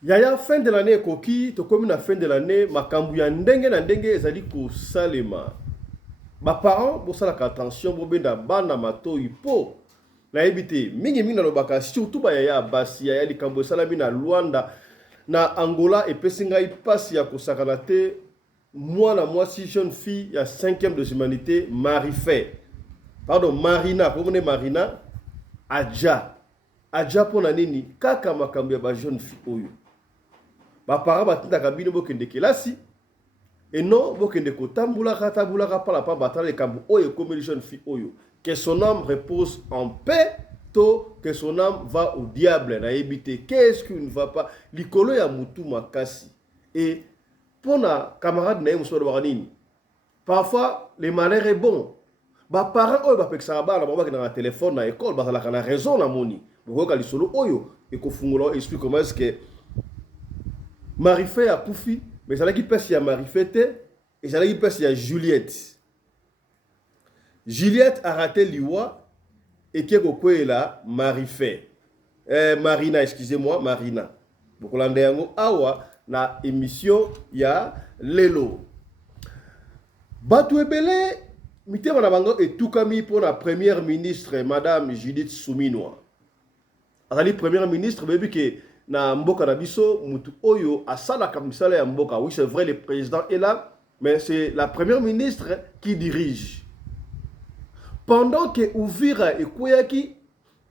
Yaya fin de l'année koki to comme na fin de l'année makambu ya ndenge na ndenge ezali ko salema. Ba parents bo sala attention bo benda bana matoyi po na ebité mingi mingi na lobaka surtout ba yaya basi yaya likambo salami na Luanda na Angola et pesinga pasi ya kosakana te mwana mwasi jeune fille ya 5e de humanité Marina komone Marina Adja pona nini kaka makambu ya ba jeune fille oyo ba para batindaka bino bokende kelasi et non bokende kotambulaka tabulaka pala pa batala likambo oyo comme jeune fille oyo que son âme repose en paix to que son âme va au diable na ebité qu'est-ce qui ne va pas likolo ya mutu makasi et pona camarade na muso ba nini parfois le malheur est bon ba parents oyo ba peksa ba na ba na téléphone na école ba la kana raison na moni bokoka lisolo oyo et ko fungola explique comment est-ce que Marifé a Koufi, mais ça qui passe à Marifé et ça qui passe à Juliette. Juliette a raté l'Iwa et qui est là Marifé. Marina, excusez-moi, Marina. Donc on a awa na émission ya Lelo. Batu ebele mité wana bango et tout kami pour la première ministre madame Judith Suminwa. Ali première ministre baby que na mboka na biso mutu oyo asala kamisala ya mboka. Oui, c'est vrai, le président est là, mais c'est la première ministre qui dirige. Pendant que Uvira et Koyaki,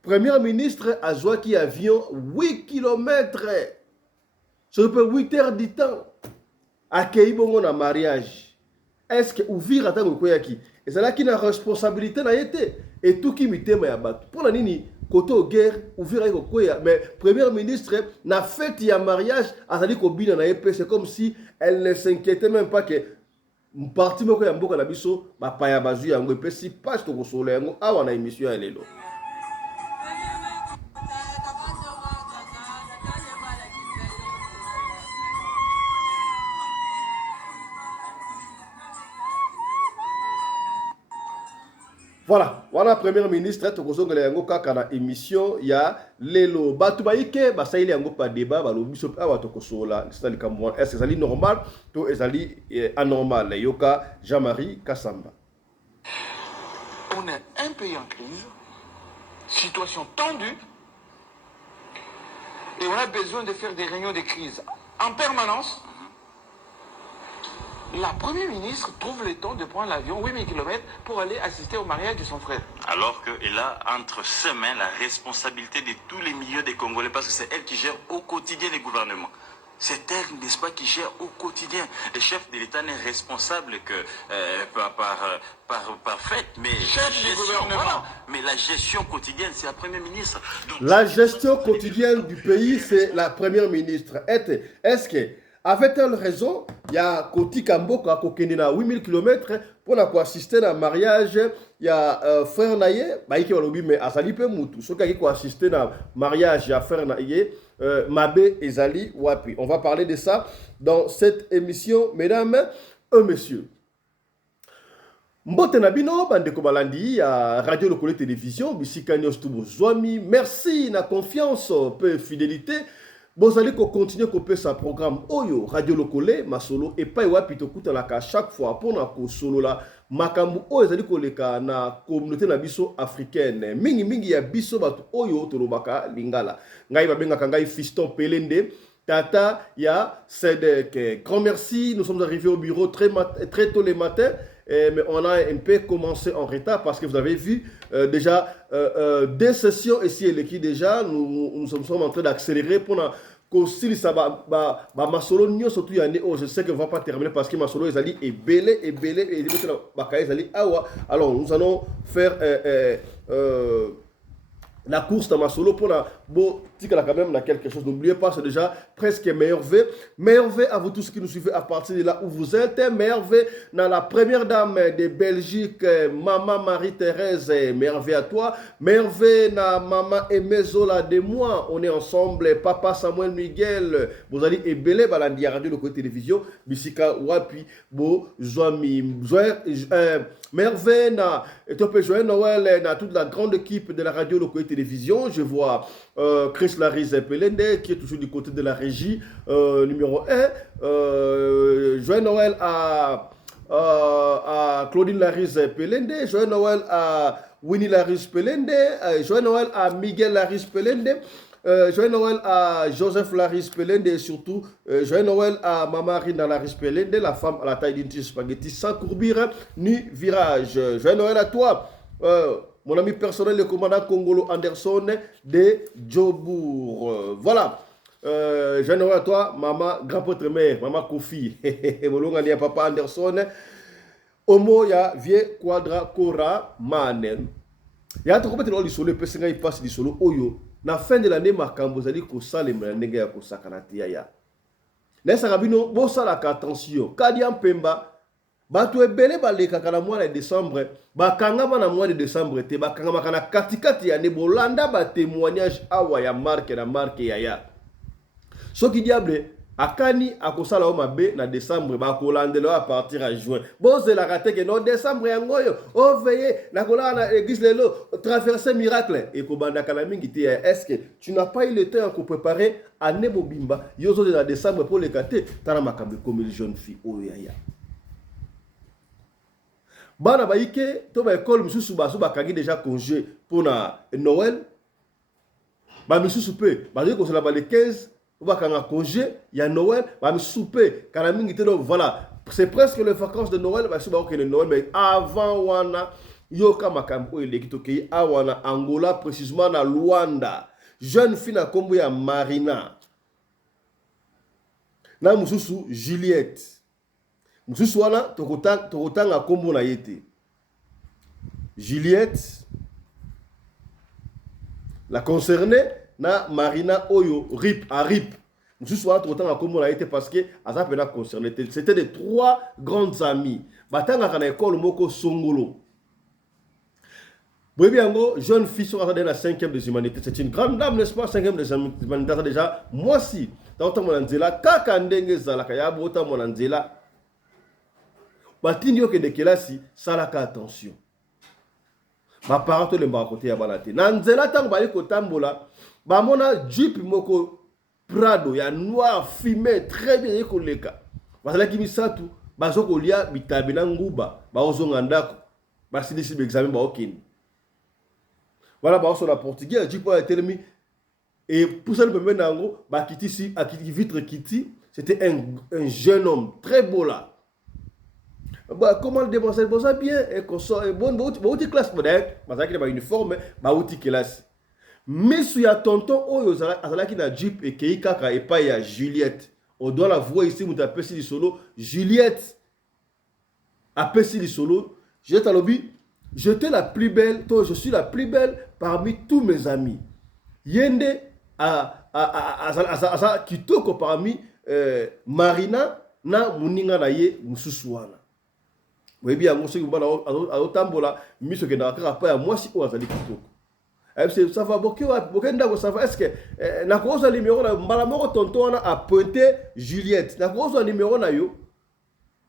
premier ministre a joué avion 8 km. Ça peut 8 heures du temps. À Keibongo na mariage. Est-ce que Uvira tango Koyaki? Et c'est là qui a responsabilité na été. Et tout qui m'était ma yabat. Pour la nini? Côté guerre, ouvrir mais premier ministre n'a fait un mariage à Zali Kobina na EP, c'est comme si elle ne s'inquiétait même pas que parti moko ya mboka na biso ba pa ya bazu ya ngwe si pas to kosola yango awa na émission ya lelo. Voilà, voilà premier ministre tokozongela yango kaka na émission ya lelo batu baike basaili yango pa débat balobiso awa tokosola c'est likambo est-ce que ça normal to ezali anormal yoka Jean-Marie Kassamba. On est un pays en crise, situation tendue et on a besoin de faire des réunions de crise en permanence. La première ministre trouve le temps de prendre l'avion 8000 km pour aller assister au mariage de son frère. Alors qu'elle a entre ses mains la responsabilité de tous les millions des Congolais parce que c'est elle qui gère au quotidien les gouvernements. C'est elle, n'est-ce pas, qui gère au quotidien. Le chef de l'État n'est responsable que par fait, mais chef du gouvernement. Voilà. Mais la gestion quotidienne, c'est la première ministre. Donc, la gestion quotidienne du pays, c'est la première ministre. Est-ce que avait-elle raison? Il y a Koti Kamboka qui est à 8000 km pour assister à un mariage. Il y a frère Naye, mais Azali peut moutou. Ceux qui ont assisté à un mariage, il y a frère Naye, Mabé et Zali Wapi. On va parler de ça dans cette émission, mesdames et messieurs. Mbote Nabino, Bandeko Balandi, à Radio Locale Télévision, Bissika Nyostubo Zwami. Merci, na confiance, peu fidélité. Bon, vous allez continuer à couper ce programme Oyo, Radio Locale, Masolo, et pas Wapi Tokuta la chaque fois pour na solo la makambu Oyo, zali koleka na communauté na biso africaine. Mingi ya biso batu Oyo, Tolobaka, Lingala. Ngai babenga kangai fiston Pelende. Tata, ya Sedek. Grand merci, nous sommes arrivés au bureau très tôt le matin. Mais on a un peu commencé en retard parce que vous avez vu déjà des sessions ici et l'équipe déjà, nous sommes en train d'accélérer pour que ça va masolo nyo surtout yane je sais que on va pas terminer parce que masolo ezali est belé et alors nous allons faire la course dans ma solo pour la bon tika quand même quelque chose. N'oubliez pas, c'est déjà presque meilleur V à vous tous qui nous suivez à partir de là où vous êtes. Meilleur V dans la première dame de Belgique, maman Marie-Thérèse, meilleur V à toi. Meilleur V dans maman Emezola de moi, on est ensemble. Papa Samuel Miguel, vous allez ébélé balandi à radio le côté télévision, Bisika Wapi, Bo Zoami, meilleur V dans et tu peux jouer Noël dans toute la grande équipe de la radio le côté télévision. Je vois Chris Larise Pelende, qui est toujours du côté de la régie, numéro 1. Joyeux Noël à Claudine Larise Pelende. Joyeux Noël à Winnie Larise Pelende. Joyeux Noël à Miguel Larise Pelende. Joyeux Noël à Joseph Laris Pelende et surtout joyeux Noël à Mama Rina Laris Pelende, la femme à la taille d'une spaghetti sans courbure ni virage. Joyeux Noël à toi, mon ami personnel, le commandant Congolo Anderson de Djobour. Voilà. Joyeux Noël à toi, maman, grand-père mère, maman Kofi, Molongani à papa Anderson. Omo ya vie quadra kora manen. Ya to kopete lo solo pesenga ipasse di solo oyo. Na fin de l'année, makambo zali ko salema ndenge ya ko sakanati ya. Nesa kabino bo sala ka attention. Kadi ampemba bato ebele baleka kana mois de décembre, bakanga na mois de décembre te bakanga makana katikati ya ne bolanda ba témoignage awa ya marque na marque ya. Soki diable akani akosala o mabe na décembre bakolandelo à partir à juin. Boze la raté que non décembre yangoyo o veillé na kola na église lelo traverser miracle et ko banda kala mingi te. Est-ce que tu n'as pas eu le temps pour préparer année bobimba yozo de la décembre pour les cater tana makambe comme une jeune fille o yaya. Bana baike to ba école mususu baso bakangi déjà congé pour na Noël. Ba mususu pe ba ko sala ba le 15 bakanga congé, il y a Noël, bah me souper, voilà, c'est presque les vacances de Noël, bah c'est pas le Noël, mais avant wana yoka makambo ele kitoke awana Angola précisément na Luanda, jeune fille na kombo ya Marina, na mususu Juliette, mususu wana tokotanga kombo na yete, Juliette, la concernée. Na Marina Oyo, RIP, à RIP. Nous sommes autant à comment on a été parce que ça peut être concerné. C'était les trois grandes amies. Batanga à l'école Moko Songolo. Bouébiango, jeune fille sur la 5e des humanités. C'est une grande dame, n'est-ce pas? 5e des humanités. Déjà, moi si. Dans mon anzela, kakandenge zalaka, bota mon anzela. Batinyo que de kelasi, salaka attention. Ma parent le m'a côté à balate. Nanzela tang bali kotambola. Bamona Jeep moko Prado ya noir fumé très bien ekoleka. Basala ki misatu bazoko lia bitabela nguba bazonga ndako basilisi l'examen ba okini. Voilà ba sur la portugais Jeep a terminé et pour ça le premier nango ba kiti si a kiti vitre kiti, c'était un jeune homme très beau là. Bah comment le dépenser bon ça bien et qu'on sort bon outil classe modèle, bazaki na ba uniforme ba outil classe. Mais si ya tonton oyo azalaki na Jeep et kei kaka et pas ya Juliette. On doit la voir ici, vous appelez du solo. Juliette appelle du solo. Juliette alobi, j'étais la plus belle, toi je suis la plus belle parmi tous mes amis. Yende a kitoko parmi Marina na muninga na ye mususuana. Vous voyez bien, moi je suis à Tambola, miso ke na kaka pa ya moi si o azali kitoko. Ça va beaucoup, ça va. Est-ce que na cause numéro na mbalamoko tonton a pointé Juliette. Na cause numéro na yo.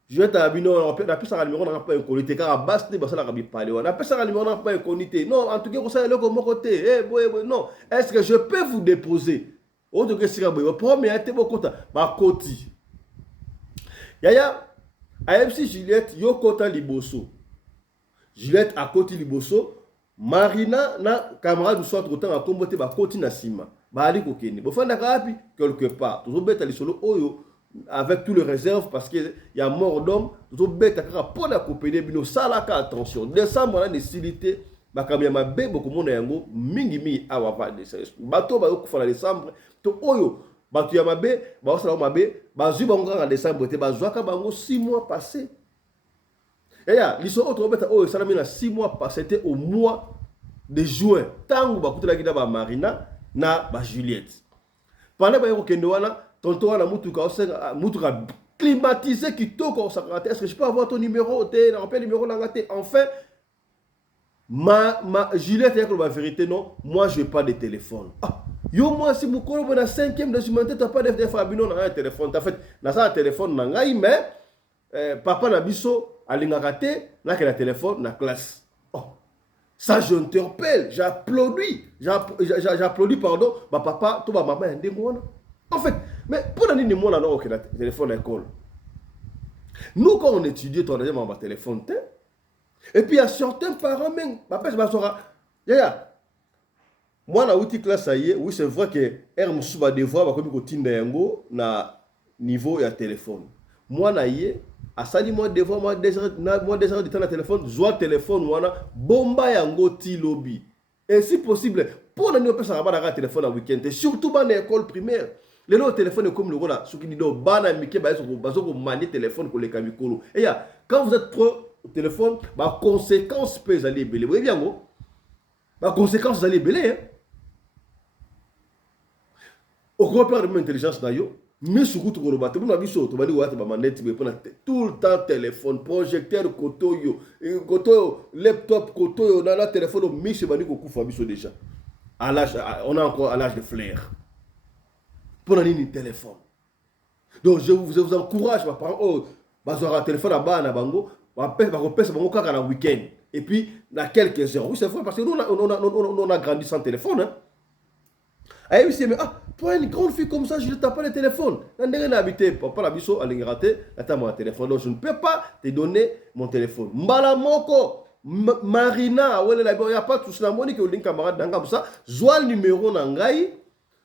Juliette a bino na pesa numéro na pas inconnu car bas de basala ka bi parler. Na pesa numéro na pas inconnu. Non, en tout cas, ça le comme côté. Non. Est-ce que je peux vous déposer? Autre que si boy, premier était beaucoup ba koti. Yaya AMC Juliette yo kota liboso. Juliette a koti liboso. Marina na camarade soit autant à comboter ba koti na sima ba ali kokeni bo fanda kapi quelque part toujours beta li solo oyo avec tous les réserves parce que y a mort d'homme toujours beta kaka pona kopede bino sala ka attention décembre na nécessité ba kamya mabe boko mona yango mingi mi awa va de bato ba ko fala décembre to oyo bato ya mabe ba sala mabe ba zu bango en décembre te ba zwaka bango 6 mois passés. Et là, l'histoire autre bête oh ça na 6 mois passé, c'était au mois de juin. Tango ba kutela kida ba Marina na ba Juliette. Pendant ba yoko kendo wana tonton wana mutuka climatisé kitoko sa karte. Est-ce que je peux avoir ton numéro te na rappel numéro na ngate enfin ma Juliette est la vérité non, moi je n'ai pas de téléphone. Ah, yo moi si mon collègue na 5e de humanité t'as pas de Fabino na un téléphone. En fait, na ça un téléphone na ngai mais papa na biso alingaka te na ke la téléphone na classe. Oh. Ça, j'interpelle, j'applaudis, pardon, ma papa, tout ma maman, en fait, mais pour la nuit, moi, là, que le téléphone à l'école. Nous, quand on étudiait, on avait mon téléphone, et puis il y a certains parents, même, papa, je vais moi, na outil classe, ça y est, oui, c'est vrai que R. va devoir, comme il y na niveau de téléphone. Moi, na y est, à ça, moi, devoir, moi, déjà de temps na téléphone, joie téléphone, moi, bomba yango ti lobby. Et si possible, pour la nuit, on peut s'arrêter téléphone à week-end, et surtout dans l'école primaire. Le téléphone est comme le rôle, ce qui dit, bana mike, bazo manier téléphone pour les camicolo. Et quand vous êtes trop au téléphone, ma conséquence peut aller belé. Vous voyez bien, ma conséquence, vous allez belé, hein. Au grand père de mon intelligence, mais surtout, tu vas tout le temps téléphone, projecteur, kotoyo, laptop, kotoyo, on a le téléphone, mais c'est déjà. On a encore à l'âge de flair. Pour un téléphone. Donc je vous encourage, ma parent, un téléphone à bas, bango, week-end. Et puis, dans quelques heures. Oui, c'est vrai, parce que nous, on a grandi sans téléphone. Hein. Ah oui, mais pour une grande fille comme ça, je ne tape pas le téléphone. Papa la biso, elle a raté, mon téléphone. Donc je ne peux pas te donner mon téléphone. Mbala moko, Marina, il n'y a pas tout ça. Moi, je suis camarade d'anga, ça. Zoal numéro nangai.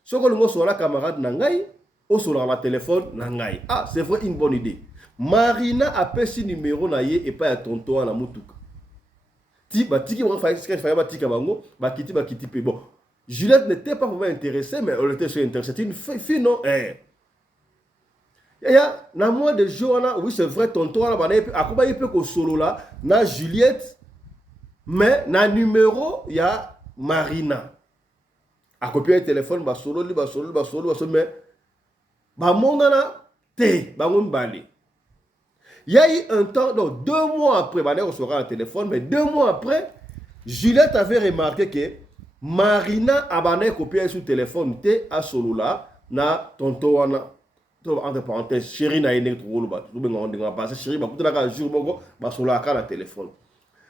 Si vous avez un camarade nangai, ou sur la téléphone nangai. Ah, c'est vrai, une bonne idée. Marina a payé numéro naie et pas à tonton à la moutouk. Ti bon. Juliette n'était pas vraiment intéressée, mais elle était intéressée. C'était une fille, non? Il y a moins de jours, oui, c'est vrai, tonton, il peut que solo là, na Juliette, mais na numéro, il y a Marina. A copier le téléphone, solo, mais il y a eu un temps, donc 2 mois après, on sera un téléphone, mais 2 mois après, Juliette avait remarqué que Marina a copié sur le téléphone à solo là, na tonton wana, entre parenthèses, chérie na yene trop ba, tout ben on passer chérie ba tout la jour bongo, ba solo à la téléphone.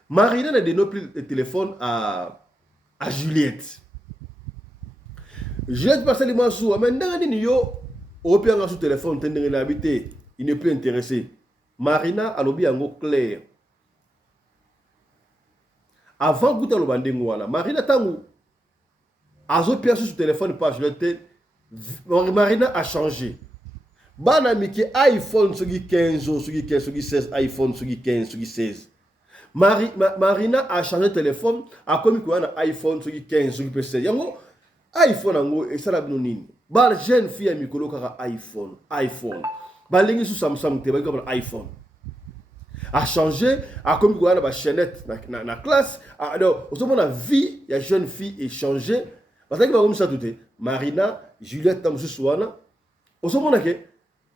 Marina ne donne plus le téléphone à Juliette. Juliette passe les mois sous, mais ndani yo au pire sur téléphone tendere l'habiter, il n'est plus intéressé. Marina a lobby en clair. Avant goûter le bandengo wana, Marina tangu azo pièce sur téléphone pas Juliette. Marina a changé. Bana miki iPhone sugi 15, sugi 15, sugi 16, iPhone sugi 15, sugi 16. Marina a changé de téléphone, a commis quoi un iPhone sugi 15, sugi 16. Yango iPhone ango et ça la nini. Ba jeune fille a mikolo kaka iPhone. Ba lingi sous Samsung te ba comme iPhone. A changé, a commis quoi na chaînette na classe. Alors, au moment la vie, il y a jeune fille et changé. Parce que comme ça tout est. Marina, Juliette Tamsu Souana. Au moment que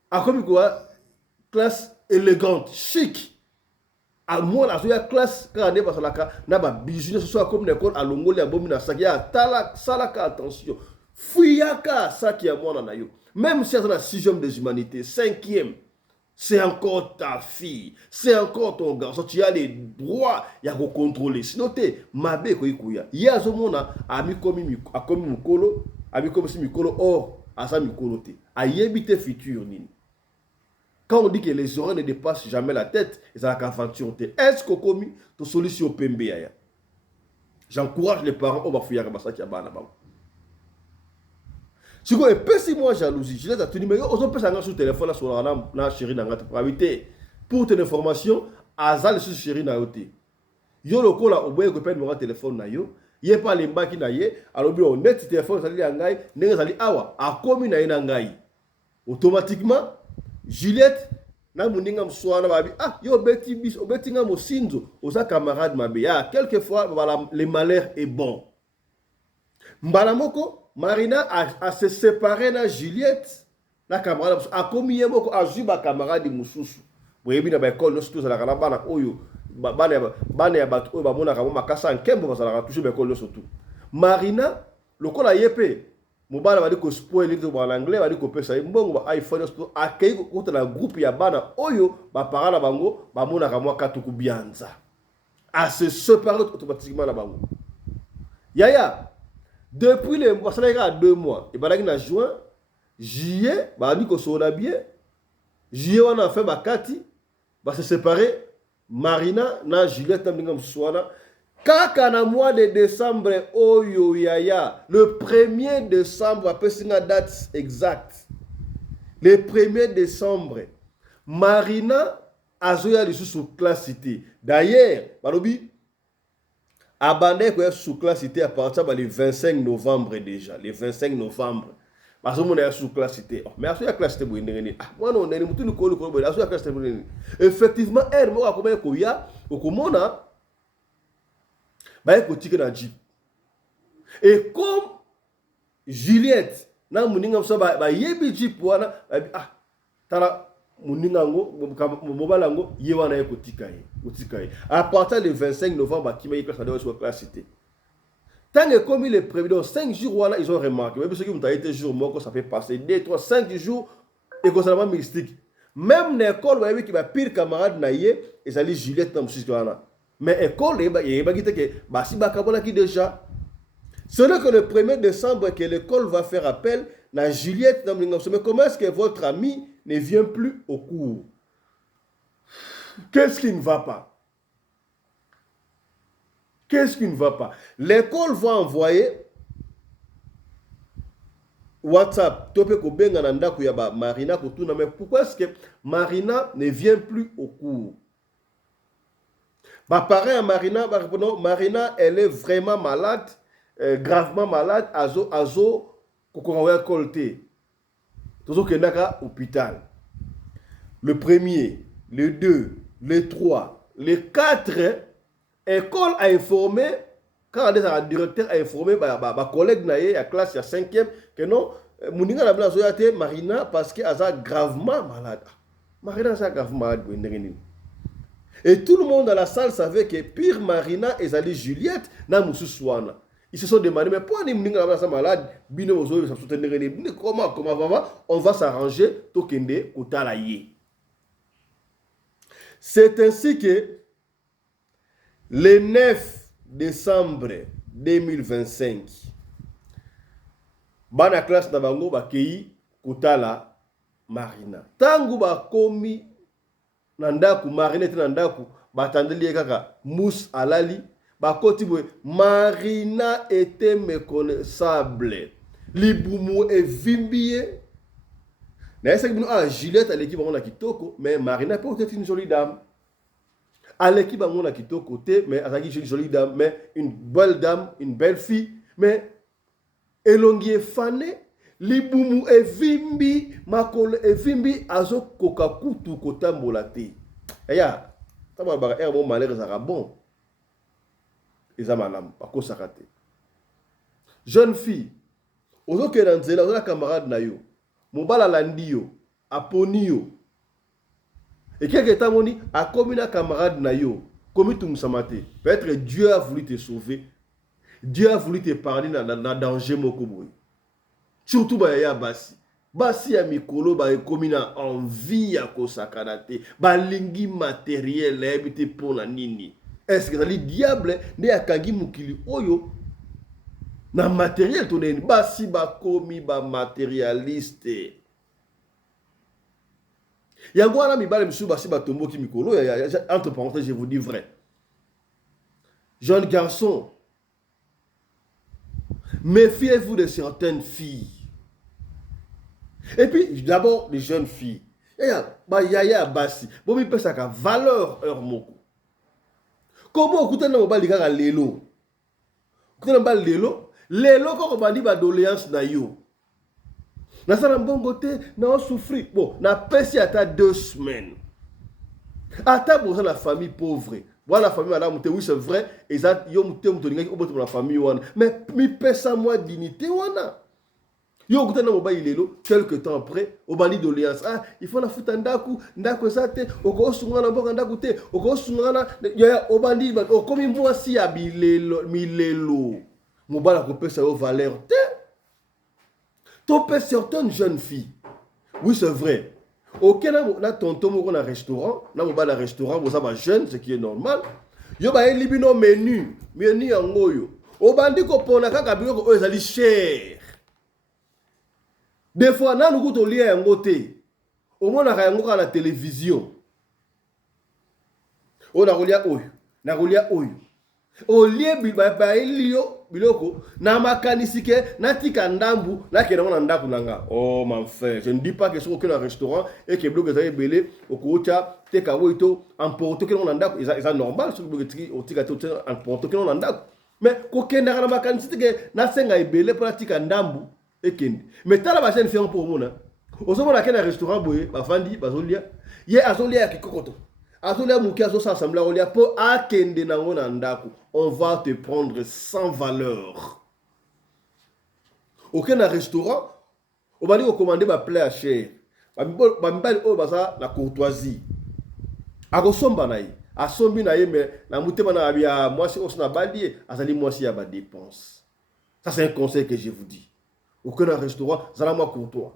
a commis quoi classe élégante, chic. À moi la classe quand on est parce que na ba business ce soit comme l'école à Longole à Bomina Sakia tala salaka attention. Fuyaka ça qui a moi na yo. Même si c'est la 6e des humanités, 5e, c'est encore ta fille, c'est encore ton garçon, tu as les droits ya ko contrôler. Sinon te mabe ko ikuya. Ya zo mona ami komi mikolo, ami komi si mikolo or asa mikolo te. Ayebite futur nini. Quand on dit que les oreilles ne dépassent jamais la tête, c'est la aventure. Est-ce qu'on commis de solution PMB? J'encourage les parents au bafouiller à ça qui a bana bam. Si vous avez si moi jalousie, je les ai tenus mais on peut s'engager sur le téléphone là sur la chérie dans notre priorité. Pour ton information, azal sur chérie na yote. Yo le ko là au boye ko pe mon téléphone na yo, yé pas les mbaki na yé, alors bien on net téléphone ça li ngai, ndenge zali awa, a komi na yena ngai. Automatiquement Juliette, na muninga mswana babi yo beti bis obeti nga mosinzo oza camarade mabe quelquefois le malheur est bon. Mbala moko Marina a se séparé na Juliette na camarade a komi yemoko a juba camarade mususu boyebi na ba école no surtout za la bana oyo bana ya batu oyo ba mona ka makasa nkembo za la toucher ba école no surtout. Marina lokola yepe mobala bali ko spoiler to en anglais bali ko pesa mbongo ba iPhone to akei ko ta na groupe ya bana oyo ba parana bango ba mona ka mwa katuku bianza à se séparer automatiquement là-bas. Yaya, depuis les mois, ça a 2 mois, et bien là, en juin, juillet, bah, on dit qu'on s'en a bien. Juillet, on a fait Bakati, va se séparer. Marina, na Juliette, kaka na mois de décembre, oyo yaya, le 1er décembre, après c'est une date exacte. Le 1er décembre, Marina azoya les sous classe cité. D'ailleurs, Balobi, abandé quoi sous classe cité à partir du 25 novembre déjà. Le 25 novembre. Parce que mon est sous classe cité. Mais à classe cité ah moi non, on est mutu ko ko bo aso classe cité. Effectivement, elle mo akoma ko ya okomona ba ko tike na jeep. Et comme Juliette na muninga so ba yebi jeep wana ah tala muninga ngo mobala ngo ye wana ko tika ye. À partir du 25 novembre qui m'a classe sur classe cité. Tant que comme il est prévu, donc 5 jours, ils ont remarqué. Même ceux qui ont été jours, ça fait passer 2, 3, 5 jours, et que c'est vraiment mystique. Même l'école, vous voyez qu'il y a pire camarade, et ça dit Juliette, mais l'école, il y a que si Bakabona qui déjà. Ce n'est que le 1er décembre que l'école va faire appel à Juliette. Mais comment est-ce que votre ami ne vient plus au cours? Qu'est-ce qui ne va pas? Qu'est-ce qui ne va pas? L'école va envoyer WhatsApp. Marina, mais pourquoi est-ce que Marina ne vient plus au cours? Pareil à Marina, Marina, elle est vraiment malade, gravement malade, azo, colté. Toujours qu'elle n'a hôpital. Le 1er, le 2, le 3, le 4, l'école a informé, quand le directeur a informé, ma collègue naïe à classe, il y a 5e, que non, Mouninga la blanche Marina parce qu'elle est gravement malade. Marina est gravement malade. Et tout le monde dans la salle savait que pire Marina et Zali Juliette n'a pas soigné. Ils se sont demandé, mais pourquoi Mouninga la blanche malade? Comment on va s'arranger, Tokende, Kotalaye. C'est ainsi que le 9 décembre 2025, bana classe na bango bakei kotala Marina. Tangu bakomi na ndaku Marina te na ndaku batandeli kaka mousse alali bakoti boye Marina était méconnaissable. Libumu evimbiye. Na esa kibino Juliette à l'équipe na kitoko mais Marina peut être une jolie dame. À l'équipe, on a quitté côté, mais à une jolie dame, mais une belle dame, une belle fille, mais elongie fané, libumu evimbi, makole evimbi, azo kokakutu kotambolate. Eya, taba bara er bon malheur zara bon. Ezamalam, bako sakate. Jeune fille, ozo ke nanzela, ozo la camarade na yo, mobala landio, aponio. Et quelque temps, on dit, à comme un camarade na yo, comme tu m'samate, peut-être Dieu a voulu te sauver, Dieu a voulu te parler dans danger mokoboy. Surtout ba ya basi. Basi ya mikolo ba comme na envie ya kosakanate, ba lingi matériel ebité pour la nini. Est-ce que le diable ne akangi mukili oyo na matériel toneni basi ba komi ba matérialiste. Yangwana mibale msuba si batombo ki mikolo entre parenthèses je vous dis vrai. Jeune garçon, méfiez-vous de certaines filles. Et puis d'abord les jeunes filles. Yaya basi, bon mi pesa ka valeur heure moko. Comment okutana mobali kaka lelo? Okutana mobali lelo ko bandi ba doléance na yo. Na ça bon côté, na souffrir. Bon, na pesi ata 2 semaines. Ata bon la famille pauvre. Voilà la famille madame, oui c'est vrai, et ça yo muté mutolinga ki oboto la famille wana. Mais mi pesa moi dignité wana. Yo kutana mobali lelo quelque temps après, au bandi doléance. Ah, il faut la futa ndako ça te, oko sungana mboka ndako te, oko sungana ya au bandi o comme moi si ya bilelo milelo. Mobala ko pesa yo valeur te. Topé certaines jeunes filles. Oui, c'est vrai. Ok, là, tonton, on a un restaurant. Là, on va à un restaurant, on a jeune, ce qui est normal. Yo ba elibino menu yango yo. Obandi ko pona kaka biloko oyo ezali cher. Des fois nanu kuto lia yango te. Omonaka yango kaka na télévision. O na kolia oyo. Olie ba elio biloko na makanisi ke natika ndambu na ke na ndaku nanga. Oh mon frère, je ne dis pas que sur aucun restaurant et que biloko ezali belé okucha teka woito emporter ke na ndaku eza normal sur biloko otika te emporter ke na ndaku. Mais kokenda na makanisi ke na senga ebele pour tika ndambu ekende. Mais tala ba chaîne fait pour mona. Ozomona ke na restaurant boye ba vandi bazolia ye azolia ya kikokoto. Azolia muki azosa assembler olia po akende nango na ndaku. On va te prendre sans valeur. Aucun restaurant, on va dire commander ma plaie à cher. Bambali o baza la courtoisie. Akosomba na ye. Asombi na ye mais na mutema na bia mwasi osna badi azali mwasi ya ba dépense. Ça c'est un conseil que je vous dis. Aucun restaurant, zala moi courtois.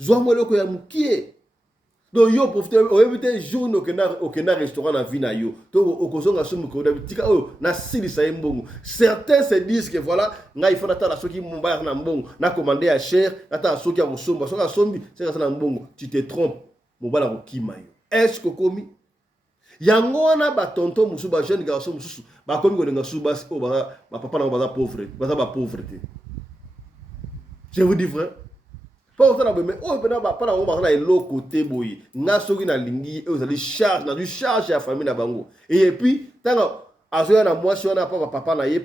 Zwa mo loko ya mukie. Donc yo profite o éviter jour okena restaurant na vie na yo to okozonga sumu ko tika o na silisa mbongo. Certains se disent que voilà nga il faut natala soki mumba na mbongo na commander à cher natala soki akosomba soki asombi c'est ça na mbongo. Tu te trompes mobala ko kima yo. Est-ce que komi yango wana ba tonton musu ba jeune garçon musu ba komi ko denga suba o ba papa na ba pauvre ba pauvreté. Je vous dis vrai. Pas autant mais oh ben pas na ngoma na elo côté boyi na soki na lingi e ozali charge na du charge ya famille na bango et puis tanga azoya na mwasi wana papa na ye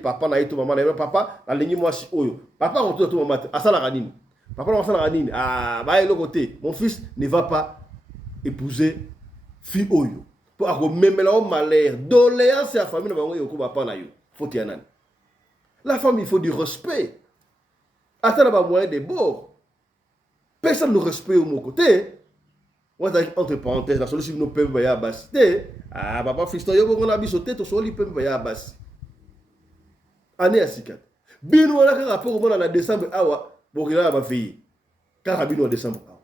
to mama na ye papa na lingi mwasi oyo papa on to mama asala kanini papa na asala kanini ba elo côté mon fils ne va pas épouser fille oyo pour akomemela au malheur doléance ya famille na bango yo ko papa na yo faut y anani la femme il faut du respect attends ba moyen de bord. Personne ne respecte au mon côté. On va entre parenthèses, la solution nous peut y abasser. Ah, papa, fils, on a bisoté, tout ça, il peut y abasser. Année à 4. Bino, on a un rapport au monde en décembre, awa, pour qu'il y ait ma fille. Car bino en décembre, awa.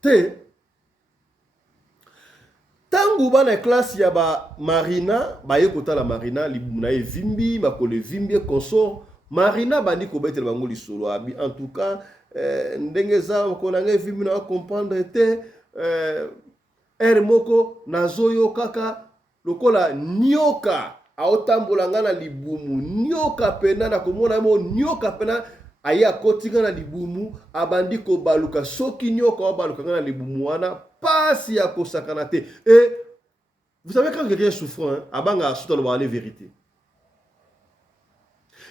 Te. Tangu bana classe ya ba Marina, ba yekota la Marina, li na vimbi, ma kole vimbi consort. Marina bandi ko betel bango li solo abi en tout cas ndenge za ko na ngai vimbi na comprendre te moko nazoyo kaka lokola nyoka aotambola nga na libumu nyoka pena na komona mo nyoka pena aya kotinga na libumu abandi ko baluka soki nyoka o baluka nga na libumu wana pasi ya kosakana te. Et vous savez quand quelqu'un souffre abanga asuta lo ba vérité.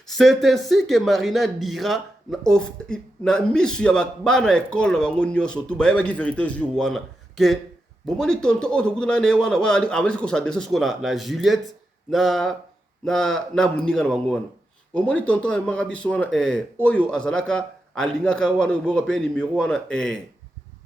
C'est ainsi que Marina dira na misu ya bana école na bango nyoso tout ba yeba ki vérité jour wana que bomoni tonto o to kutana na wana wana avesi ko s'adresser ko na Juliette na muninga na bango wana bomoni tonto ya marabiso wana oyo azalaka alingaka wana bo pe numéro wana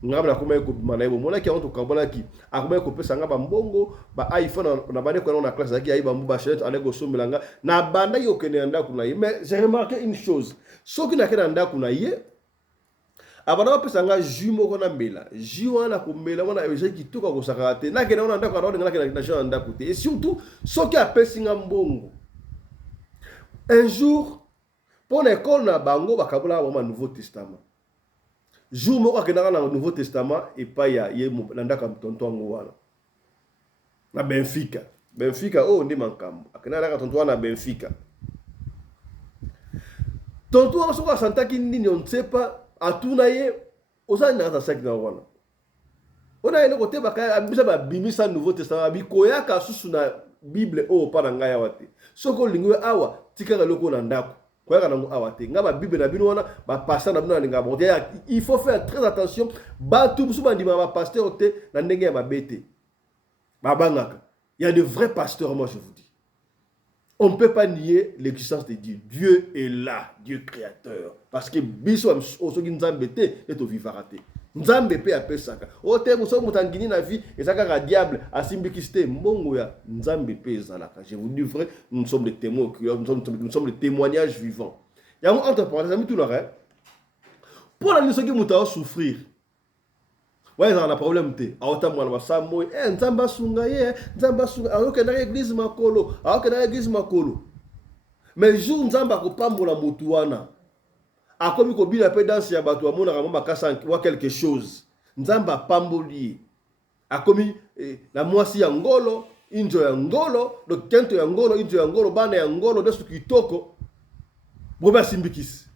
ngabla kuma ko mana bo mona ki on to kambona ki akuma ko pesa ngaba mbongo ba iPhone na bande ko na classeaki aiba mbuba chet anego sombelanga na banda yo kene anda kuna ye. Mais j'ai remarqué une chose, ce qui na kene anda kuna ye abana pesa nga jumo ko na mbela jiwana ko mbela wana eje ki tuka ko sakate na kene anda ko na kene na jean anda kote et surtout ce qui a pesi nga mbongo un jour pour l'école na bango bakabula wa Nouveau Testament. Jour moko akendaka na Nouveau Testament et pas ya ye landaka tonton ngwana na Benfica oh ndi mankambo akendaka tonton na Benfica tonton soko santaki nini on ne sait pas atuna ye osani na ta sac na wana ona ile kote baka abisa ba bimisa Nouveau Testament bikoyaka susu na Bible o para ngaya wate soko lingwe awa tikaka loko na ndako. Il faut faire très attention. Il y a de vrais pasteurs, moi je vous dis. On ne peut pas nier l'existence de Dieu. Dieu est là, Dieu créateur. Parce que biso osoki nzambe te eto vivaraté. Nzambe pe apesaka. O te muso mutangini na vie ezaka diable asimbikiste mbongo ya nzambe pe ezalaka. Je vous dis vrai, nous sommes des témoins, nous sommes des témoignages vivants. Ya mo entre parenthèses ami tout l'arrêt. Pour la soki muta souffrir. Ouais, ça a un problème. Aota mwana basamo, nzamba sunga ye, nzamba sunga. Alors que dans l'église makolo, alors que dans l'église makolo. Mais jour nzamba ko pambola mutu wana. Akomi ko bila pe danse ya batu amona kama makasa wa quelque chose. Nzamba pamboli. Akomi la mwasi ya ngolo, injo ya ngolo, do kento ya ngolo, injo ya ngolo, bana ya ngolo, desu kitoko. Boba simbikisi.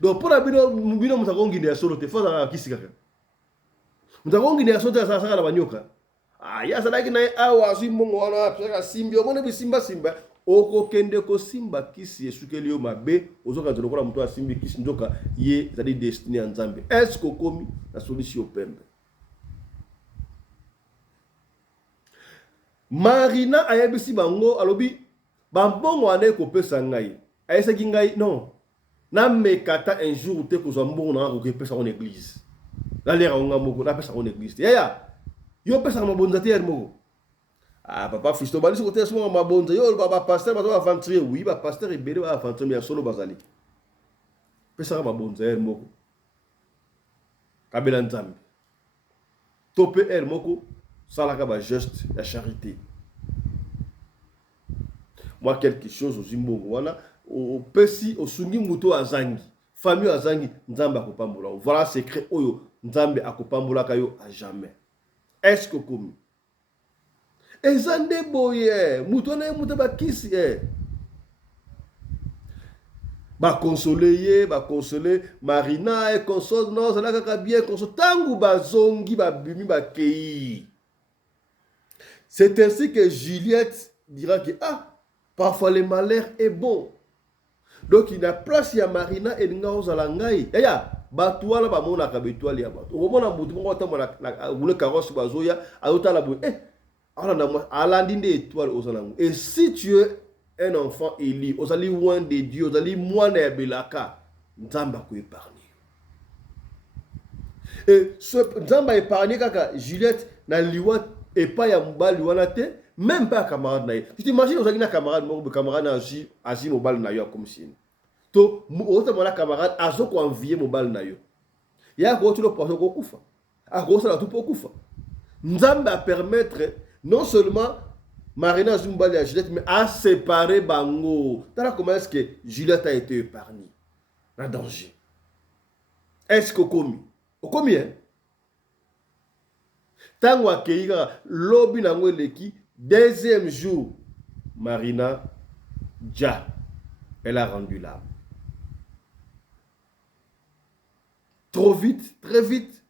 Donc pour la bino mutakongi ya solo te faza kisi kaka. Mutakongi ya solo te sasa la banyoka. Ah ya sadaki na awa simbongo wana pesa simbio mona bisimba simba. Oko kende ko simba kisi esukeli yo mabe ozoka tolokola muto asimbi kisi ndoka ye zali destiny ya Nzambe. Est-ce que komi la solution pembe? Marina ayebisi bango alobi bambongo ane ko pesa ngai. Ayesaki ngai non. Na mekata un jour te ko zambongo na ko pesa en église. La lera nga moko na pesa en église. Ya. Yo pesa mabonza te moko. Ah, papa Fisto, bali côté ce moment mabonza. Yo papa pasteur ba aventurer. Oui, ba pasteur ebele ba aventurer mais solo bazali. Pesa mabonza moko. Kabela Nzambe. Topé moko salaka ba geste la charité. Moi quelque chose aux imbongo wana au pesi au sungi muto azangi. Famille azangi Nzambe akopambola. Voilà secret oyo Nzambe akopambola kayo à jamais. Est-ce que comme ezande boye muto na muto bakisi ba consoler Marina et console non ça n'a bien console tangu bazongi babimi bakei. C'est ainsi que Juliette dira que parfois le malheur est bon. Donc il y a place ya Marina et nga ozala ngai. Ya batwala ba mona ka betwali ya bato. O mona mutu ngo tamona na le carrosse bazoya ayota la boye. Et si tu es un enfant élu, ozali loin de Dieu, ozali mwana ya belaka, Nzamba ko épargner. Et ce Nzamba épargner kaka Juliette na liwa et pas ya mbali wana te, même pas camarade na ye. Tu t'imagines ozali na camarade moko camarade na azi mobile na yo comme si. To ota mona camarade azoko envier mobile na yo. Ya ko tu le poso ko kufa. A ko sala tout pour kufa. Nzamba permettre non seulement Marina Zumbali et Juliette, mais à séparer Bango. Comment est-ce que Juliette a été épargnée? Un danger. Est-ce qu'au commis? Au commis, hein? Tango Akeiga, lobby nango leki, deuxième jour, Marina, Dja, elle a rendu l'âme. Trop vite, très vite.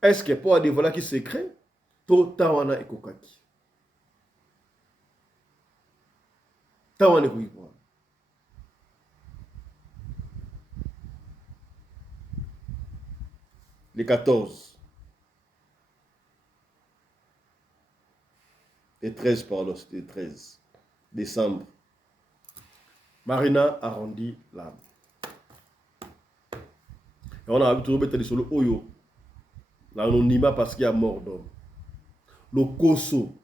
Est-ce que pour dévoiler qui secret? Tawana ekokaki. Tawana ekokaki. Le 14. Le 13, pardon, c'était le 13 décembre. Marina a rendu l'âme. Et on a habitué sur le Oyo. L'anonymat parce qu'il y a mort d'homme. Le koso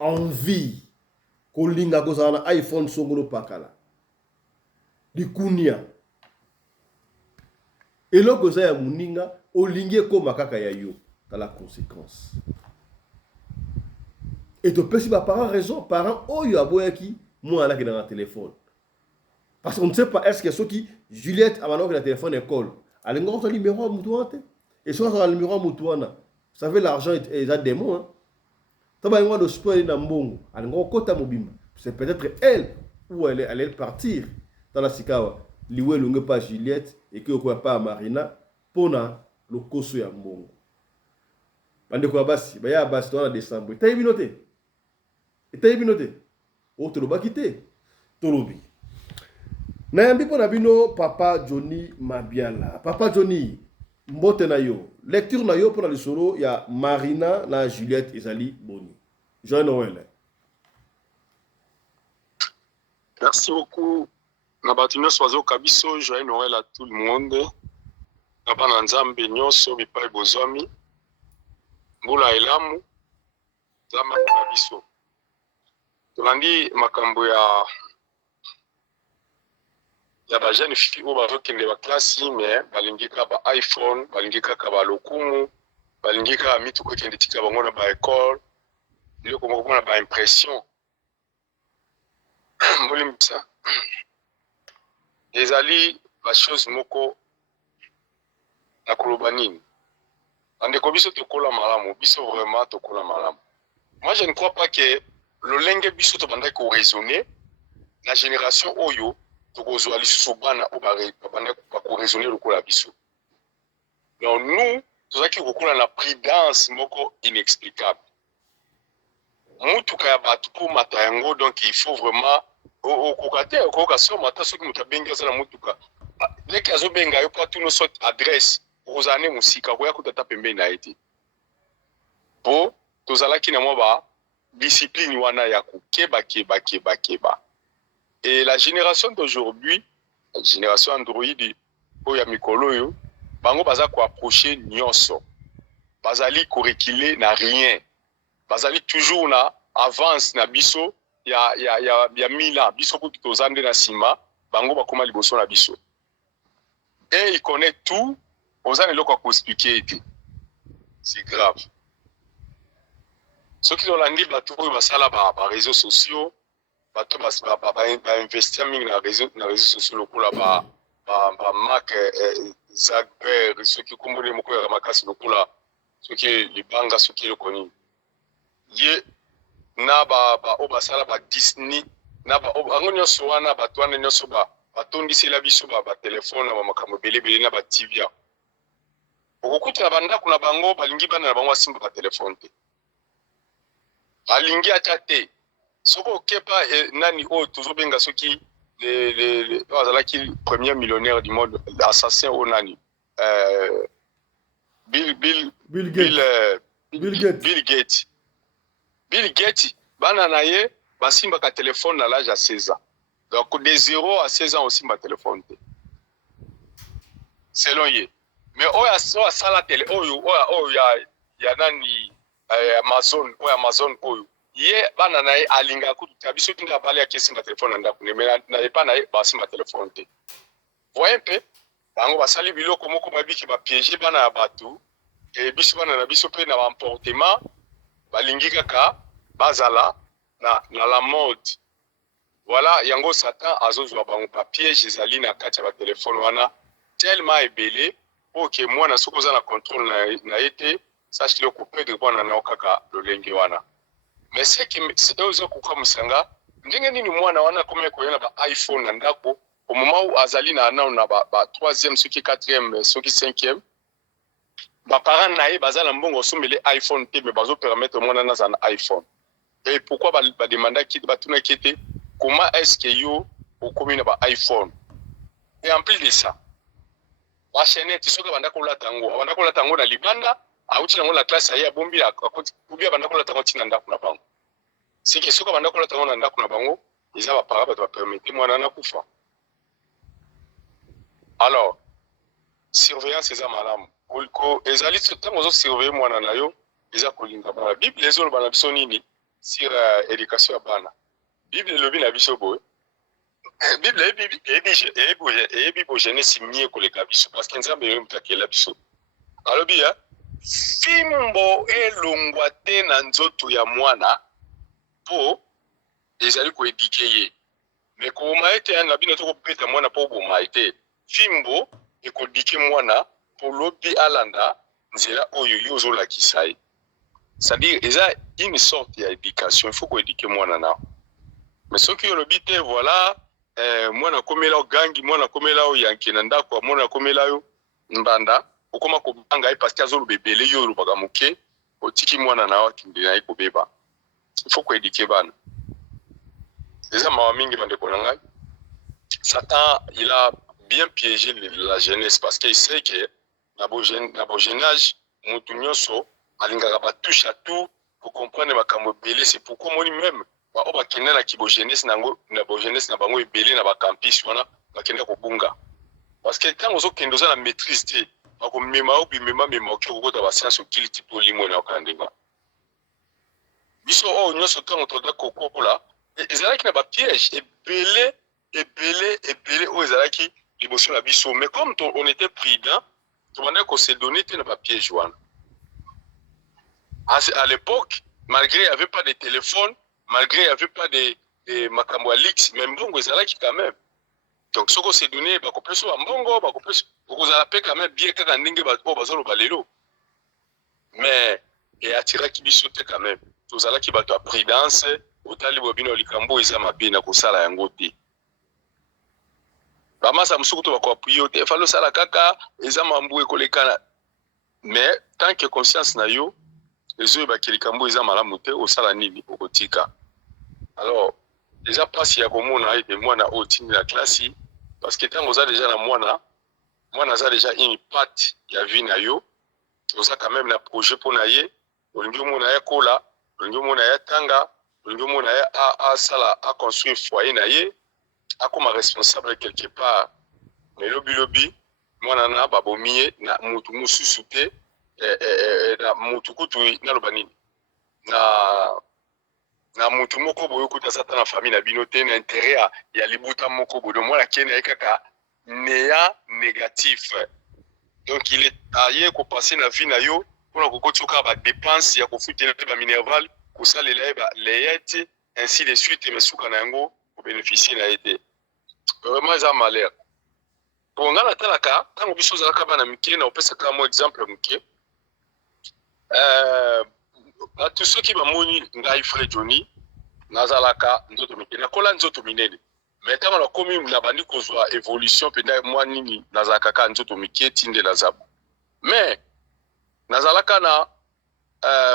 envie kolinga kozana iPhone songolo pakala likunia et le koza ya muninga olingi ko makaka ya yo dans la conséquence et to pesi ba parents raison parents oyo aboyaki moi là qui dans le téléphone parce qu'on ne sait pas est-ce que ceux qui Juliette avant que le téléphone école alingo son numéro mutuante et soit sur le numéro mutuana vous savez l'argent est un démon hein. C'est peut-être elle où elle allait partir dans la Sikawa. Liwe lunge pas Juliette et que quoi pas Marina pona le koso ya mbongo. Bande ko basi ba ya basi dans décembre. T'as binoté. T'as binoté. Autre lo bakité. Tolobi. Na yambi pona bino papa Johnny Mabiala. Papa Johnny mbote na yo. Lecture na yo pour le solo, il y a Marina, la Juliette, Ezali, Boni. Joyeux Noël. Merci beaucoup. Nabatino Soazo Kabiso, joyeux Noël à tout le monde. Nabana Nzambe Nyonso, Bipai Bozomi. Mbula Elamu. Zama Kabiso. Tolandi makambo ya ba jeune fille oyo bazokende ba classe mais balingi kaka ba iPhone balingi kaka ba lokumu balingi kaka mituka ekende tika bango na baekole biloko moko mpona baimpression molimbisa ezali bachose moko na koloba nini bandeko biso tokola malamu biso vraiment tokola malamu. Moi je ne crois pas que lolenge biso tobandaki koraisonner na génération oyo tokozwa lisusu bana oyo babandaki bakoraisonner lokola biso. Donc nous tozalaki kokola na prudence moko inexplicable. Mutuka ya bato po mata yango, donc il faut vraiment okokate okoka so mata soki mutu abengi aza na mutuka leki azobenga yo po atuno so adresse okozala ne musika koya kotata pembeni na ye te po tozalaki na mwa ba discipline wana ya kokeba. Et la génération d'aujourd'hui, la génération Android oyo ya mikolo oyo bango baza ko approcher nyonso, bazali ko reculer na rien, bazali toujours na avance na biso ya mila biso ko tozande na sima bango bakoma liboso na biso. Et il connaît tout, on a le quoi expliquer. C'est grave. Ceux qui ont l'andi bateau basala ba réseaux sociaux, bateau ba investir dans les réseaux sociaux pour la ba Mark Zuckerberg, ceux qui comme les moko ya makasi lokola ceux qui les banga ceux qui le connaissent. Yé na ba basala ba Disney na ba angonyo so wana batwana nyoso ba batondisi la biso ba telefone na makambo belebele na ba TV. Okukuta banda kuna bango balingi bana na bango asimba ba telefone te. Balingi atate. Soko kepa nani o tozobenga soki les bazalaki premier millionnaire du monde, l'assassin au nani. Bill Gates. Bill Gates bana na ye basimba ka telefone à l'âge à 16 ans. Donc de 0 à 16 ans aussi ma téléphone. Selon ye. Mais oya sala télé oyo ya nani Amazon oyo. Ye bana na ye alinga ku tabiso kinga bale ya kesi ma téléphone nda ku na pas na ye basi ma téléphone te. Voyez peu bango basali biloko moko babiki ba piéger bana ya batu et biso bana na biso pe na emportement balingi kaka bazala na la mode. Voilà, yango Satan azozwa bango papier jezali na kati ya ba telefone wana tellement ebele OK moi na sokoza na contrôle na été sache le couper de bwana na okaka lolenge wana. Mais c'est que c'est ozo kuka musanga ndenge nini mwana wana komeka koyena ba iPhone na ndako au moment où azali na ba 3e soki 4e soki 5e ba parents na ye bazala mbongo somele iPhone te mais bazo permettre mwana na zana iPhone. Et pourquoi ba demander ki batuna kete comment est-ce que yo au commune ba iPhone? Et en plus de ça, ba chaîne ti soka banda ko la tango na libanda, auti na la classe ya bombi ya kubia banda ko la tango tina ndako na bango. Si ke soka banda ko la tango na ndako na bango, iza ba para ba to permettre mwana na kufa. Alors, surveillance eza malamu. Ko ezali tango zo surveiller mwana na yo, iza kolinga ba Bible les autres bana biso nini sur éducation ya bana. Bible lobi na biso boy. Bible ebi bo jeunesse mie koleka biso parce que nzambe yo mtakela biso. Alobi ya fimbo elongwa te na nzoto ya mwana po ezali ko éduquer ye. Mais ko maite na bino to ko peta mwana po bo maite. Fimbo ekodike mwana po lobi alanda nzela oyo yo zo la kisai. C'est-à-dire eza une sorte d'éducation, il faut ko éduquer mwana na. Mais ce qui est le bité, voilà, moi na komela o gangi, moi na komela o yanki na ndako, moi na komela yo mbanda, okoma ko banga parce que azolo bebele yo lo baga muke, otiki mwana na wa kindi na iko beba. Il faut ko éduquer bana. Les amis mingi bande ko nanga. Satan, il a bien piégé la jeunesse parce qu'il sait que na bo jeune âge, mutu nyonso alingaka ba touche à tout pour comprendre makambo belé, c'est pourquoi moi même ba oba kenda na kibo jeunesse nango na bo jeunesse na bango ebele na ba campus wana bakenda ko bunga parce que tant ozo kendo za na maîtrise te ba ko mema obi mema ko ta ba science okili tipo limo na okandinga biso o nyoso tant otoda ko kola ezalaki na ba piège ebele o ezalaki liboso na biso mais comme on était prudent to banda ko se donner te na ba piège wana À l'époque, malgré il n'y avait pas de téléphone, malgré il n'y avait pas de makambo Alix, même bon, ils allaient quand même. Donc, ce qu'on s'est donné, bah, qu'on peut se mbongo, bah, qu'on peut se, vous allez quand même bien quand on dingue, bah, bazolo balelo. Mais, et attirer qui bisote quand même. Vous allez qui bat à prudence, au tali bobino likambo, ils ont bien à kusala yangote. Bah, ma, ça me souhaite quoi appuyer, il faut le sala kaka, ils ont mamboué kolekana. Mais, tant que conscience n'a yo, les œufs, bah, qui likambo, ils ont malamuté, au sala nini, au kotika. Alors, déjà, pas si y a comme on a été, moi, na haute la classe, parce que tant que vous avez déjà la moi, na déjà une patte, il y a vu na yo, vous avez quand même un projet pour naïe, vous avez mon aïe kola, vous avez mon aïe tanga, vous avez mon aïe à sala, à construire foyer naïe, à comme responsable quelque part, mais lobby, moi, nana, babomie, na mutu musu soute, na mutu kutu, na lobani, na mutu moko boyo kuta sata na famille na binote na intérêt ya libuta moko bodo moi la kene kaka néa négatif. Donc il est aillé ko passer na vie na yo pour ko kotuka ba dépenses ya ko futela ba minerval ko salela ba layette ainsi de suite mais suka na yango ko bénéficier na été. Vraiment ça malheur. Pour ngala talaka tango biso za ka bana mike na opesa ka mo exemple mike. À tous ceux qui bamoni ngai frère Johnny nazalaka nzoto mike na kola nzoto minene mais tant on a commis na bandi kozwa évolution peut-être moi nini nazalaka ka nzoto mike tinde lazabo mais nazalaka na